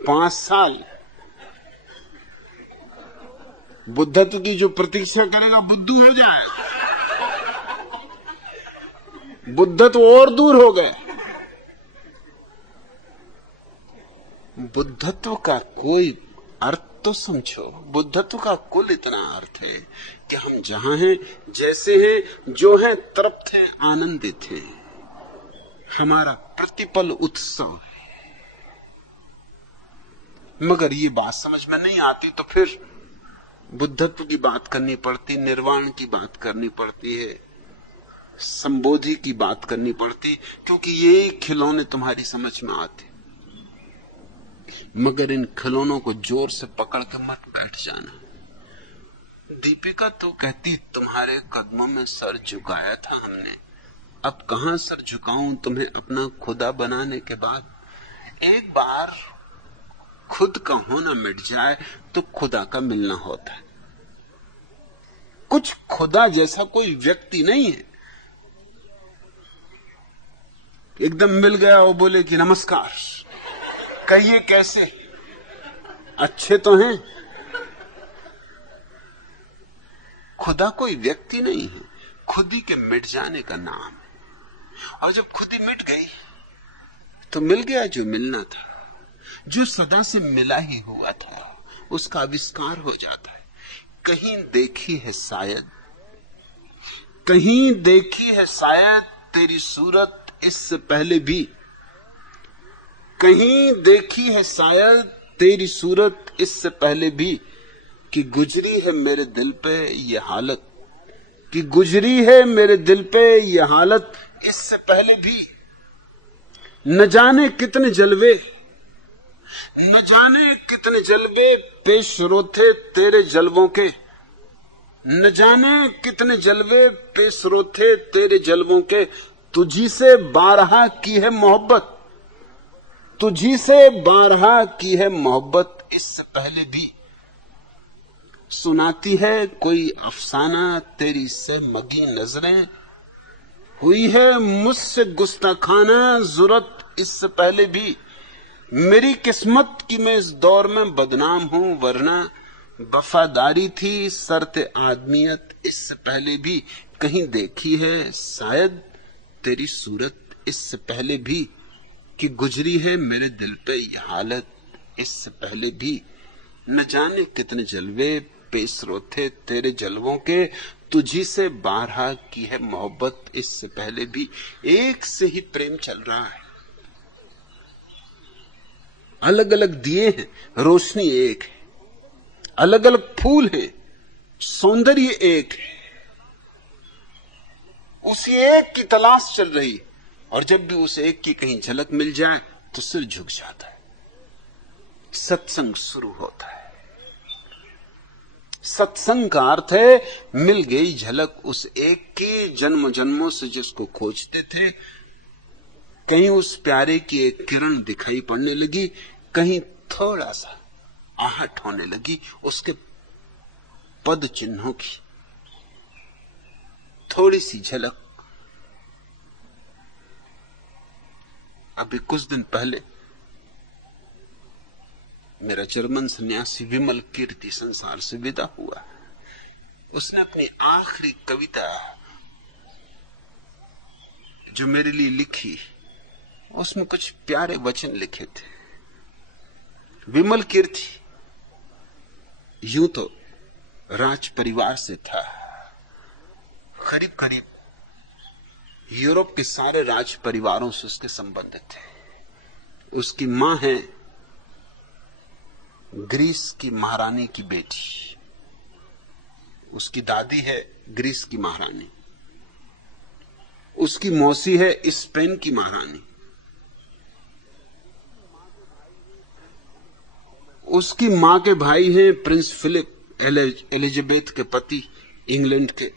5 साल बुद्धत्व की जो प्रतीक्षा करेगा बुद्धू हो जाए। बुद्धत्व और दूर हो गए। बुद्धत्व का कोई अर्थ तो समझो। बुद्धत्व का कुल इतना अर्थ है कि हम जहां हैं, जैसे हैं, जो हैं, तृप्त हैं, आनंदित हैं। हमारा प्रतिपल उत्सव है। मगर ये बात समझ में नहीं आती तो फिर बुद्धत्व की बात करनी पड़ती, निर्वाण की बात करनी पड़ती है, संबोधि की बात करनी पड़ती, क्योंकि ये खिलौने तुम्हारी समझ में आते। मगर इन खिलौनों को जोर से पकड़ के मत बैठ जाना। दीपिका तो कहती तुम्हारे कदमों में सर झुकाया था हमने, अब कहां सर झुकाऊं तुम्हें अपना खुदा बनाने के बाद। एक बार खुद का होना मिट जाए तो खुदा का मिलना होता है। कुछ खुदा जैसा कोई व्यक्ति नहीं है। एकदम मिल गया वो बोले कि नमस्कार, कहिए कैसे, अच्छे तो हैं। खुदा कोई व्यक्ति नहीं है, खुद ही के मिट जाने का नाम है। और जब खुद ही मिट गई तो मिल गया जो मिलना था, जो सदा से मिला ही हुआ था उसका आविष्कार हो जाता है। कहीं देखी है शायद, कहीं देखी है शायद तेरी सूरत इससे पहले भी, कहीं देखी है शायद तेरी सूरत इससे पहले भी, कि गुजरी है मेरे दिल पे ये हालत, कि गुजरी है मेरे दिल पे ये हालत इससे पहले भी। न जाने कितने जलवे, न जाने कितने जलवे पेश रोथे तेरे जलवों के, न जाने कितने जलवे पेश रोथे तेरे जलवों के। तुझी से बारहा की है मोहब्बत, तुझी से बारहा की है मोहब्बत इससे पहले भी। सुनाती है कोई अफसाना तेरी से मगी नजरें, हुई है मुझसे गुस्ताखाना जुर्रत इससे पहले भी। मेरी किस्मत की मैं इस दौर में बदनाम हूं, वरना वफादारी थी शर्त आदमियत इससे पहले भी। कहीं देखी है शायद तेरी सूरत इससे पहले भी, कि गुजरी है मेरे दिल पे ये हालत इससे पहले भी। न जाने कितने जलवे पेश रोथे तेरे जलवों के, तुझी से बारहा की है मोहब्बत इससे पहले भी। एक से ही प्रेम चल रहा है, अलग अलग दिए हैं, रोशनी एक है, अलग अलग फूल हैं, सौंदर्य एक है, उसी एक की तलाश चल रही। और जब भी उस एक की कहीं झलक मिल जाए तो सिर झुक जाता है, सत्संग शुरू होता है। सत्संग का अर्थ है मिल गई झलक उस एक के, जन्म जन्मों से जिसको खोजते थे। कहीं उस प्यारे की एक किरण दिखाई पड़ने लगी, कहीं थोड़ा सा आहट होने लगी उसके पद चिन्हों की, थोड़ी सी झलक। अभी कुछ दिन पहले मेरा जर्मन सन्यासी विमल कीर्ति संसार से विदा हुआ। उसने अपनी आखिरी कविता जो मेरे लिए लिखी, उसमें कुछ प्यारे वचन लिखे थे। विमल कीर्ति यूं तो राज परिवार से था, करीब करीब यूरोप के सारे राज परिवारों से उसके संबंध थे। उसकी मां है ग्रीस की महारानी की बेटी, उसकी दादी है ग्रीस की महारानी, उसकी मौसी है स्पेन की महारानी, उसकी मां के भाई हैं प्रिंस फिलिप, एलिजाबेथ के पति इंग्लैंड के।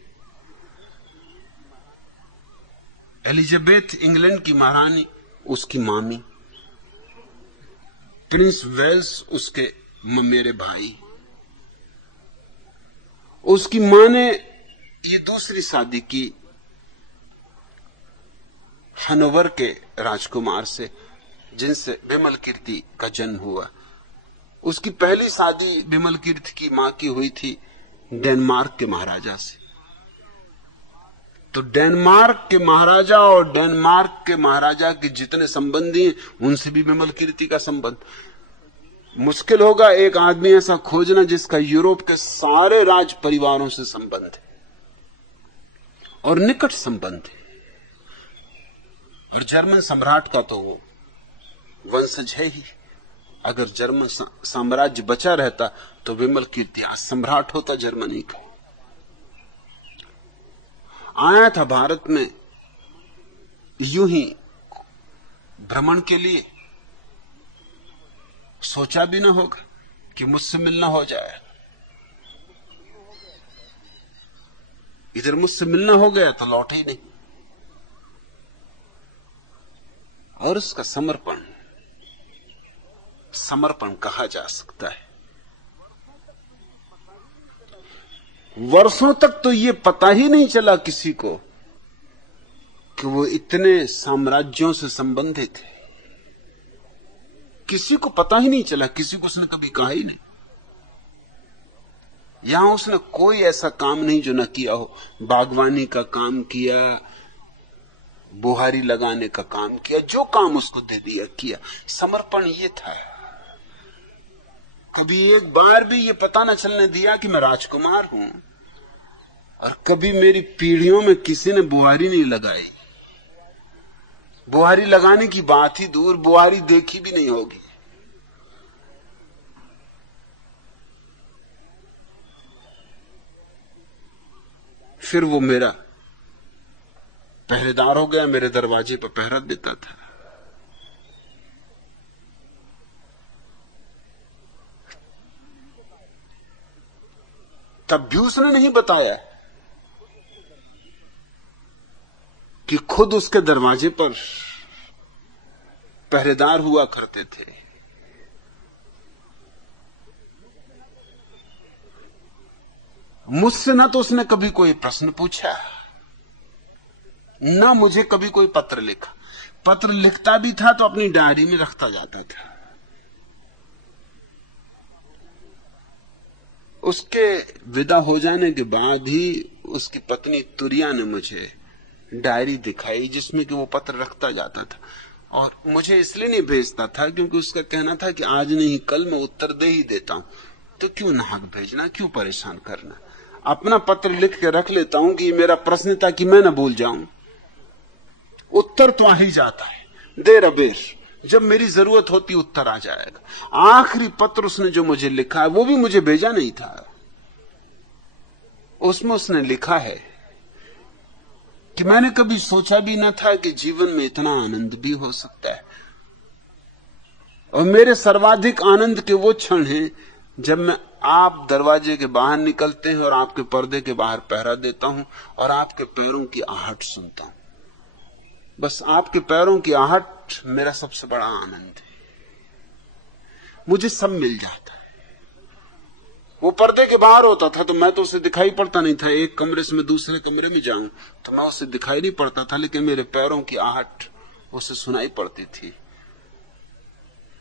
एलिजाबेथ इंग्लैंड की महारानी उसकी मामी, प्रिंस वेल्स उसके ममेरे भाई। उसकी मां ने ये दूसरी शादी की हनोवर के राजकुमार से, जिनसे विमल कीर्ति का जन्म हुआ। उसकी पहली शादी विमल कीर्ति की मां की हुई थी डेनमार्क के महाराजा से। तो डेनमार्क के महाराजा और डेनमार्क के महाराजा के जितने संबंधी हैं उनसे भी विमल कीर्ति का संबंध। मुश्किल होगा एक आदमी ऐसा खोजना जिसका यूरोप के सारे राज परिवारों से संबंध है और निकट संबंध है। और जर्मन सम्राट का तो वो वंशज है ही। अगर जर्मन साम्राज्य बचा रहता तो विमल कीर्ति आज सम्राट होता जर्मनी का। आया था भारत में यूं ही भ्रमण के लिए, सोचा भी ना होगा कि मुझसे मिलना हो जाए। इधर मुझसे मिलना हो गया तो लौट ही नहीं। और उसका समर्पण समर्पण कहा जा सकता है। वर्षों तक तो ये पता ही नहीं चला किसी को कि वो इतने साम्राज्यों से संबंधित है। किसी को पता ही नहीं चला, किसी को उसने कभी कहा ही नहीं। यहां उसने कोई ऐसा काम नहीं जो न किया हो। बागवानी का काम किया, बुहारी लगाने का काम किया, जो काम उसको दे दिया किया। समर्पण ये था। कभी एक बार भी ये पता न चलने दिया कि मैं राजकुमार हूं, और कभी मेरी पीढ़ियों में किसी ने बुहारी नहीं लगाई। बुहारी लगाने की बात ही दूर, बुहारी देखी भी नहीं होगी। फिर वो मेरा पहरेदार हो गया, मेरे दरवाजे पर पहरा देता था। तब भी उसने नहीं बताया कि खुद उसके दरवाजे पर पहरेदार हुआ करते थे। मुझसे ना तो उसने कभी कोई प्रश्न पूछा, ना मुझे कभी कोई पत्र लिखा। पत्र लिखता भी था तो अपनी डायरी में रखता जाता था। उसके विदा हो जाने के बाद ही उसकी पत्नी तुरिया ने मुझे डायरी दिखाई जिसमें कि वो पत्र रखता जाता था। और मुझे इसलिए नहीं भेजता था क्योंकि उसका कहना था कि आज नहीं कल मैं उत्तर दे ही देता हूं, तो क्यों नाहक भेजना, क्यों परेशान करना। अपना पत्र लिख के रख लेता हूं कि मेरा प्रश्न था कि मैं ना भूल जाऊं। उत्तर तो आ ही जाता है, देर अबेर, जब मेरी जरूरत होती उत्तर आ जाएगा। आखिरी पत्र उसने जो मुझे लिखा है वो भी मुझे भेजा नहीं था। उसमें उसने लिखा है कि मैंने कभी सोचा भी ना था कि जीवन में इतना आनंद भी हो सकता है, और मेरे सर्वाधिक आनंद के वो क्षण हैं जब मैं आप दरवाजे के बाहर निकलते हैं और आपके पर्दे के बाहर पहरा देता हूं और आपके पैरों की आहट सुनता हूं। बस आपके पैरों की आहट मेरा सबसे बड़ा आनंद है। मुझे सब मिल जाता है। वो पर्दे के बाहर होता था तो मैं तो उसे दिखाई पड़ता नहीं था। एक कमरे से मैं दूसरे कमरे में जाऊं तो मैं उसे दिखाई नहीं पड़ता था, लेकिन मेरे पैरों की आहट उसे सुनाई पड़ती थी।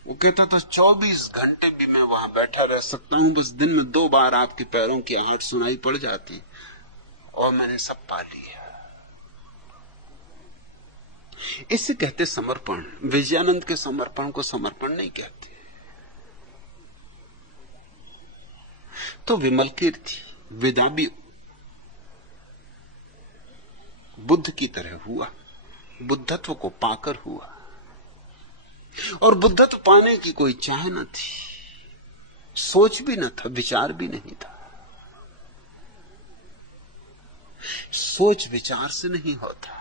वो कहता था 24 घंटे भी मैं वहां बैठा रह सकता हूं, बस दिन में 2 बार आपके पैरों की आहट सुनाई पड़ जाती और मैंने सब पा लिया। इसे कहते समर्पण। विजयानंद के समर्पण को समर्पण नहीं कहते। तो विमल कीर्ति विदा भी बुद्ध की तरह हुआ, बुद्धत्व को पाकर हुआ। और बुद्धत्व पाने की कोई चाह न थी, सोच भी न था, विचार भी नहीं था। सोच विचार से नहीं होता,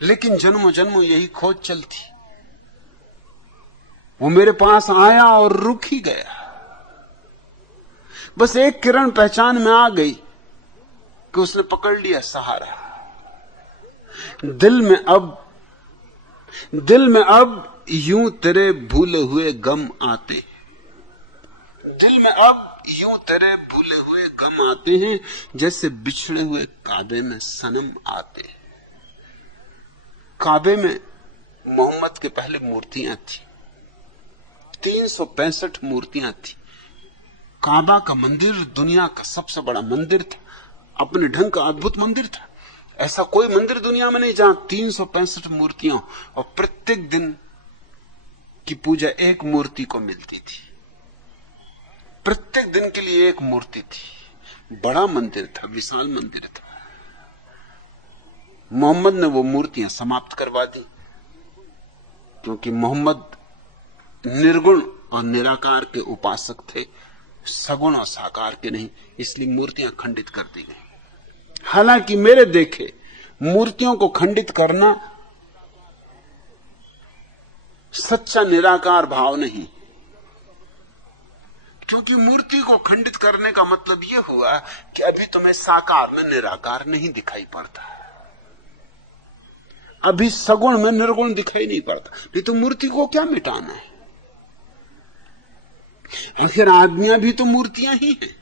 लेकिन जन्मों जन्मों यही खोज चलती। वो मेरे पास आया और रुक ही गया। बस एक किरण पहचान में आ गई कि उसने पकड़ लिया सहारा। दिल में अब यूं तेरे भूले हुए गम आते, दिल में अब यूं तेरे भूले हुए गम आते हैं, जैसे बिछड़े हुए काबे में सनम आते। काबे में मोहम्मद के पहले मूर्तियां थी, 365 मूर्तियां थी। काबा का मंदिर दुनिया का सबसे बड़ा मंदिर था, अपने ढंग का अद्भुत मंदिर था। ऐसा कोई मंदिर दुनिया में नहीं जहां 365 मूर्तियां, और प्रत्येक दिन की पूजा एक मूर्ति को मिलती थी। प्रत्येक दिन के लिए एक मूर्ति थी। बड़ा मंदिर था, विशाल मंदिर था। मोहम्मद ने वो मूर्तियां समाप्त करवा दी, क्योंकि मोहम्मद निर्गुण और निराकार के उपासक थे, सगुण और साकार के नहीं, इसलिए मूर्तियां खंडित कर दी गई। हालांकि मेरे देखे मूर्तियों को खंडित करना सच्चा निराकार भाव नहीं, क्योंकि मूर्ति को खंडित करने का मतलब यह हुआ कि अभी तुम्हें साकार में निराकार नहीं दिखाई पड़ता, अभी सगुण में निर्गुण दिखाई नहीं पड़ता। नहीं तो मूर्ति को क्या मिटाना है? आखिर आदमियां भी तो मूर्तियां ही हैं,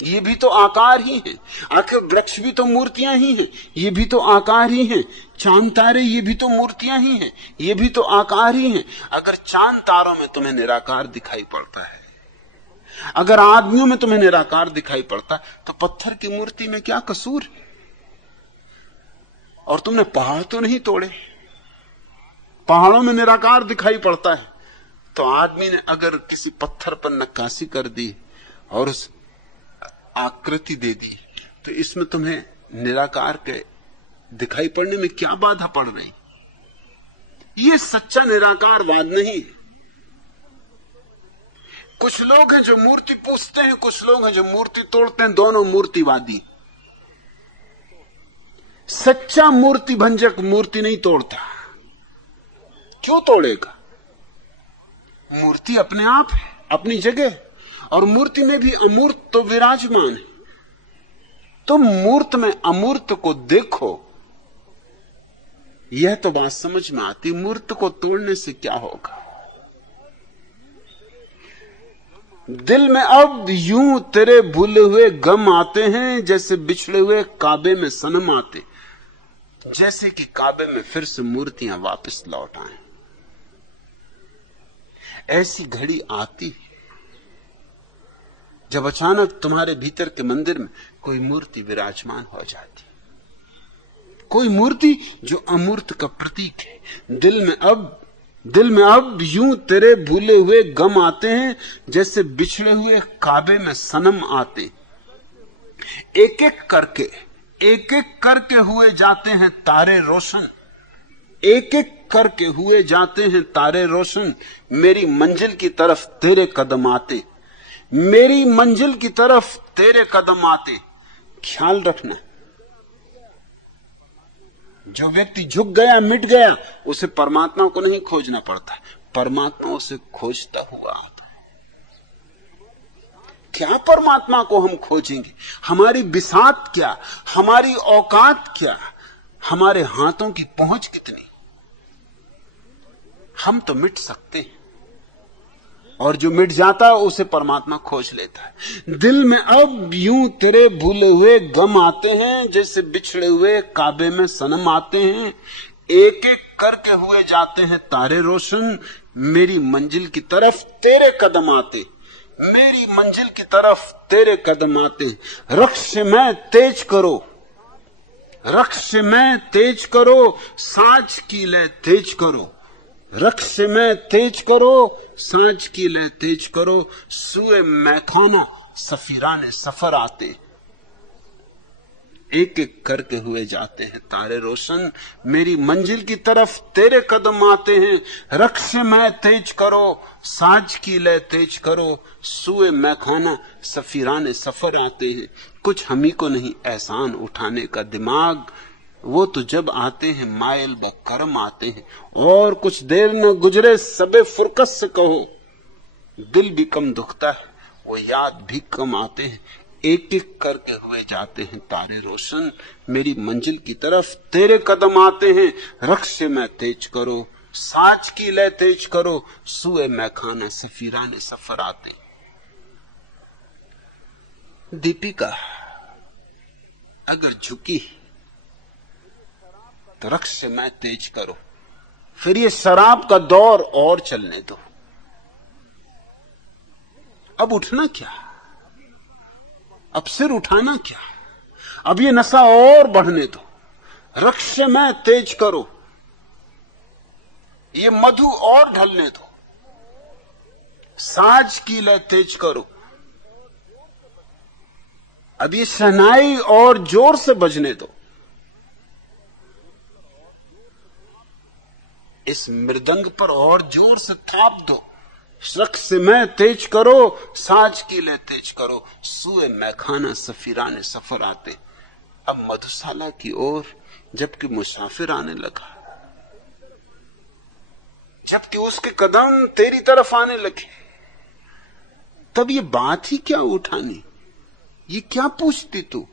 ये भी तो आकार ही हैं। आखिर वृक्ष भी तो मूर्तियां ही हैं, ये भी तो आकार ही हैं। चांद तारे ये भी तो मूर्तियां ही हैं, ये भी तो आकार ही हैं। अगर चांद तारों में तुम्हें निराकार दिखाई पड़ता है, अगर आदमियों में तुम्हें निराकार दिखाई पड़ता है, तो पत्थर की मूर्ति में क्या कसूर है? और तुमने पहाड़ तो नहीं तोड़े। पहाड़ों में निराकार दिखाई पड़ता है, तो आदमी ने अगर किसी पत्थर पर नक्काशी कर दी और उस आकृति दे दी, तो इसमें तुम्हें निराकार के दिखाई पड़ने में क्या बाधा पड़ रही? ये सच्चा निराकारवाद नहीं। कुछ लोग हैं जो मूर्ति पूजते हैं, कुछ लोग हैं जो मूर्ति तोड़ते हैं, दोनों मूर्तिवादी। सच्चा मूर्ति भंजक मूर्ति नहीं तोड़ता। क्यों तोड़ेगा? मूर्ति अपने आप है, अपनी जगह, और मूर्ति में भी अमूर्त तो विराजमान है। तुम मूर्त में अमूर्त को देखो, यह तो बात समझ में आती। मूर्त को तोड़ने से क्या होगा? दिल में अब यूं तेरे भूले हुए गम आते हैं, जैसे बिछड़े हुए काबे में सनम आते, जैसे कि काबे में फिर से मूर्तियां वापस लौट आए। ऐसी घड़ी आती है जब अचानक तुम्हारे भीतर के मंदिर में कोई मूर्ति विराजमान हो जाती, कोई मूर्ति जो अमूर्त का प्रतीक है। दिल में अब यूं तेरे भूले हुए गम आते हैं, जैसे बिछड़े हुए काबे में सनम आते। एक एक करके हुए जाते हैं तारे रोशन, एक एक करके हुए जाते हैं तारे रोशन। मेरी मंजिल की तरफ तेरे कदम आते, मेरी मंजिल की तरफ तेरे कदम आते। ख्याल रखना, जो व्यक्ति झुक गया, मिट गया, उसे परमात्मा को नहीं खोजना पड़ता, परमात्मा उसे खोजता हुआ आता है। क्या परमात्मा को हम खोजेंगे? हमारी बिसात क्या, हमारी औकात क्या, हमारे हाथों की पहुंच कितनी? हम तो मिट सकते हैं, और जो मिट जाता है उसे परमात्मा खोज लेता है। दिल में अब यूं तेरे भूले हुए गम आते हैं, जैसे बिछड़े हुए काबे में सनम आते हैं। एक एक करके हुए जाते हैं तारे रोशन। मेरी मंजिल की तरफ तेरे कदम आते, मेरी मंजिल की तरफ तेरे कदम आते। रक्ष में तेज करो, रक्ष में तेज करो, साज की लय तेज करो। रक्ष में तेज करो, सांझ की लय तेज करो। सुए मैखाना सफीराने सफर आते, एक एक करके हुए जाते हैं तारे रोशन। मेरी मंजिल की तरफ तेरे कदम आते हैं। रक्ष में तेज करो, साज की लय तेज करो। सुए मैखाना सफीराने सफर आते हैं। कुछ हमी को नहीं एहसान उठाने का दिमाग, वो तो जब आते हैं मायल ब करम आते हैं। और कुछ देर न गुजरे सबे फुरकत से कहो, दिल भी कम दुखता है, वो याद भी कम आते हैं। एक एक करके हुए जाते हैं तारे रोशन। मेरी मंजिल की तरफ तेरे कदम आते हैं। रक्ष में तेज करो, साज की लय तेज करो। सुए मैखाना सफीराने सफर आते। दीपिका अगर झुकी तो रक्ष में तेज करो, फिर ये शराब का दौर और चलने दो। अब उठना क्या, अब सिर उठाना क्या, अब ये नशा और बढ़ने दो। रक्ष में तेज करो, ये मधु और ढलने दो। साज की लय तेज करो, अब ये शहनाई और जोर से बजने दो। इस मृदंग पर और जोर से थाप दो। रक्ष में तेज करो, साज की लय तेज करो। सुए मैखाना सफीराने सफर आते। अब मधुशाला की ओर जबकि मुसाफिर आने लगा, जबकि उसके कदम तेरी तरफ आने लगे, तब ये बात ही क्या उठानी, ये क्या पूछती तू?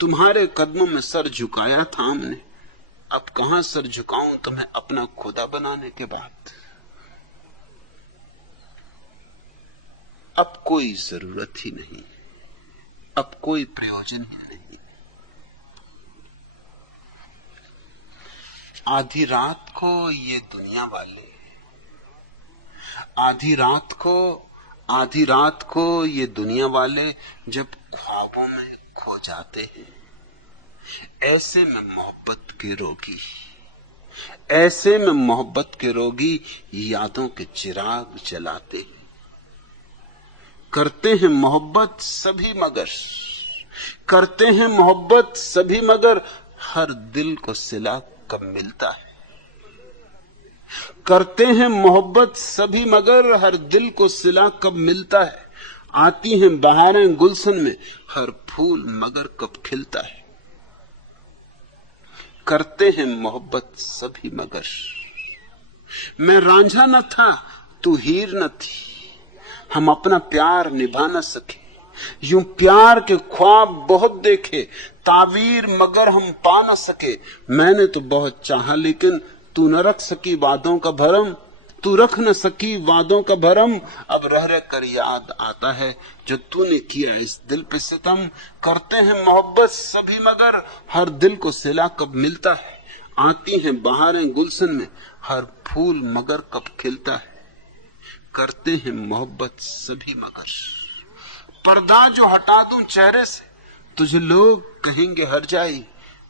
तुम्हारे कदमों में सर झुकाया था हमने, अब कहां सर झुकाऊं तुम्हें अपना खुदा बनाने के बाद। अब कोई जरूरत ही नहीं, अब कोई प्रयोजन ही नहीं। आधी रात को ये दुनिया वाले, आधी रात को ये दुनिया वाले जब ख्वाबों में खो जाते हैं, ऐसे में मोहब्बत के रोगी, ऐसे में मोहब्बत के रोगी यादों के चिराग जलाते हैं। करते हैं मोहब्बत सभी मगर, करते हैं मोहब्बत सभी मगर हर दिल को सिला कब मिलता है। करते हैं मोहब्बत सभी मगर हर दिल को सिला कब मिलता है। आती हैं बहारें गुलशन में हर फूल मगर कब खिलता है। करते हैं मोहब्बत सभी मगर। मैं रांझा न था, तू हीर न थी, हम अपना प्यार निभा न सके। यूं प्यार के ख्वाब बहुत देखे, तावीर मगर हम पा न सके। मैंने तो बहुत चाहा लेकिन तू न रख सकी वादों का भरम, तू रख न सकी वादों का भरम। अब रह रह कर याद आता है जो तूने किया इस दिल पे सितम। करते हैं मोहब्बत सभी मगर हर दिल को सिला कब मिलता है। आती हैं बहारें गुलशन में हर फूल मगर कब खिलता है। करते हैं मोहब्बत सभी मगर। पर्दा जो हटा दूं चेहरे से तुझे लोग कहेंगे हर जाई।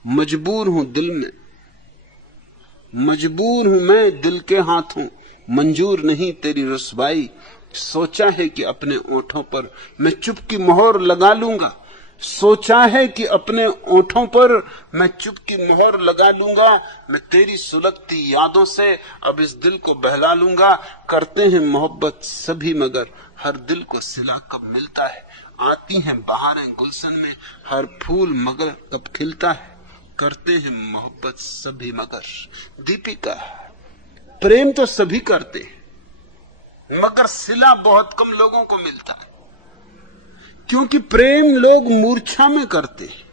मजबूर हूं दिल में, मजबूर हूं मैं दिल के हाथों, मंजूर नहीं तेरी रुसवाई। सोचा है कि अपने ओंठों पर मैं चुप की मोहर लगा लूंगा। सोचा है कि अपने ओंठों पर मैं चुप की मोहर लगा लूंगा। मैं तेरी सुलगती यादों से अब इस दिल को बहला लूंगा। करते हैं मोहब्बत सभी मगर हर दिल को सिला कब मिलता है। आती हैं बहारें गुलशन में हर फूल मगर कब खिलता है। करते हैं मोहब्बत सभी मगर। दीपिका, प्रेम तो सभी करते हैं मगर सिला बहुत कम लोगों को मिलता है। क्योंकि प्रेम लोग मूर्छा में करते हैं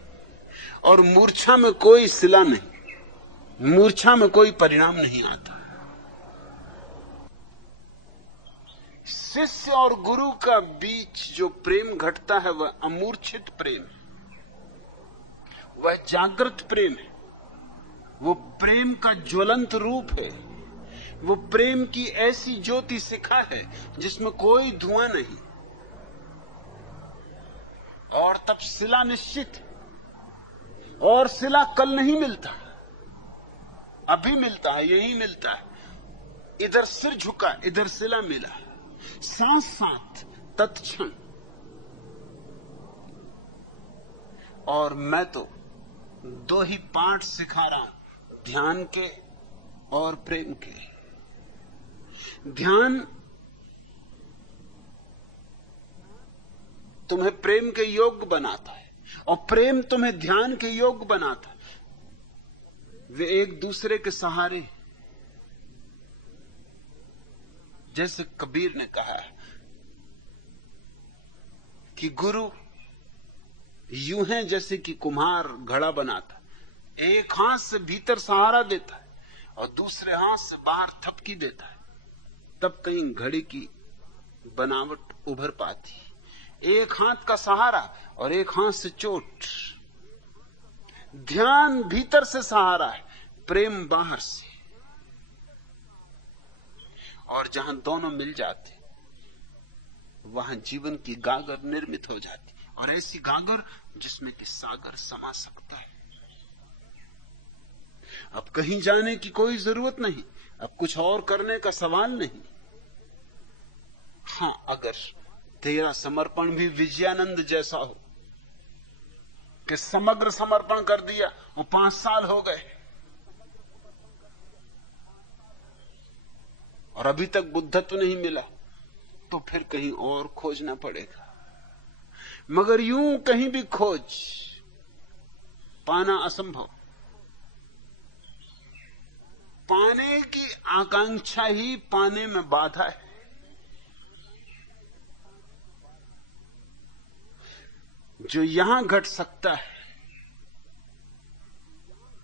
और मूर्छा में कोई सिला नहीं, मूर्छा में कोई परिणाम नहीं आता। शिष्य और गुरु का बीच जो प्रेम घटता है वह अमूर्छित प्रेम, वह जागृत प्रेम है। वो प्रेम का ज्वलंत रूप है। वो प्रेम की ऐसी ज्योति शिखा है जिसमें कोई धुआं नहीं। और तब सिला निश्चित है। और सिला कल नहीं मिलता, अभी मिलता है, यही मिलता है। इधर सिर झुका, इधर सिला मिला, साथ साथ तत्क्षण। और मैं तो दो ही पाठ सिखा रहा हूं, ध्यान के और प्रेम के। ध्यान तुम्हें प्रेम के योग्य बनाता है और प्रेम तुम्हें ध्यान के योग्य बनाता है। वे एक दूसरे के सहारे, जैसे कबीर ने कहा कि गुरु यूं है जैसे कि कुम्हार घड़ा बनाता, एक हाथ से भीतर सहारा देता है और दूसरे हाथ से बाहर थपकी देता है, तब कहीं घड़ी की बनावट उभर पाती। एक हाथ का सहारा और एक हाथ से चोट। ध्यान भीतर से सहारा है, प्रेम बाहर से। और जहां दोनों मिल जाते वहां जीवन की गागर निर्मित हो जाती, और ऐसी गागर जिसमें कि सागर समा सकता है। अब कहीं जाने की कोई जरूरत नहीं, अब कुछ और करने का सवाल नहीं। हां, अगर तेरा समर्पण भी विजयानंद जैसा हो कि समग्र समर्पण कर दिया, वो 5 साल हो गए और अभी तक बुद्धत्व नहीं मिला, तो फिर कहीं और खोजना पड़ेगा। मगर यूं कहीं भी खोज पाना असंभव। पाने की आकांक्षा ही पाने में बाधा है। जो यहां घट सकता है,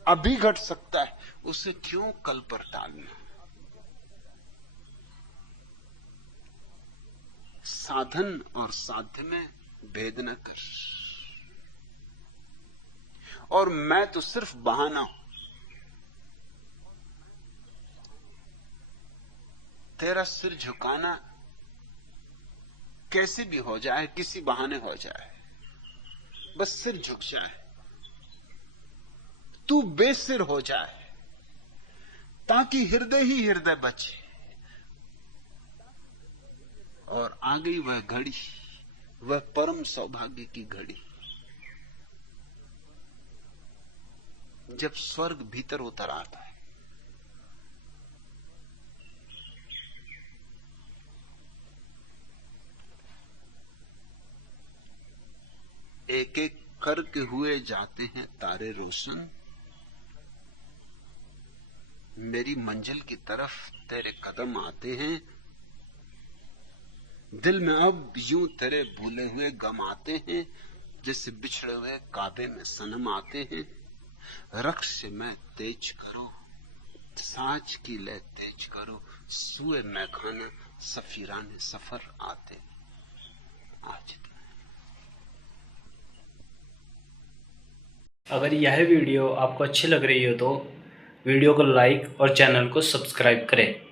अभी घट सकता है, उसे क्यों कल पर टालना। साधन और साध्य में भेद न कर। और मैं तो सिर्फ बहाना हूं। तेरा सिर झुकाना कैसे भी हो जाए, किसी बहाने हो जाए, बस सिर झुक जाए। तू बेसिर हो जाए, ताकि हृदय ही हृदय बचे। और आ गई वह घड़ी, वह परम सौभाग्य की घड़ी, जब स्वर्ग भीतर उतर आता है। एक एक करके हुए जाते हैं तारे रोशन, मेरी मंजिल की तरफ तेरे कदम आते हैं। दिल में अब यूं तेरे भूले हुए गम आते हैं, जैसे बिछड़े हुए काबे में सनम आते हैं। रक्स से मैं तेज करो, साँझ की लय तेज करो, सुए मैखाना सफीराने सफर आते। आज अगर यह वीडियो आपको अच्छी लग रही हो तो वीडियो को लाइक और चैनल को सब्सक्राइब करें।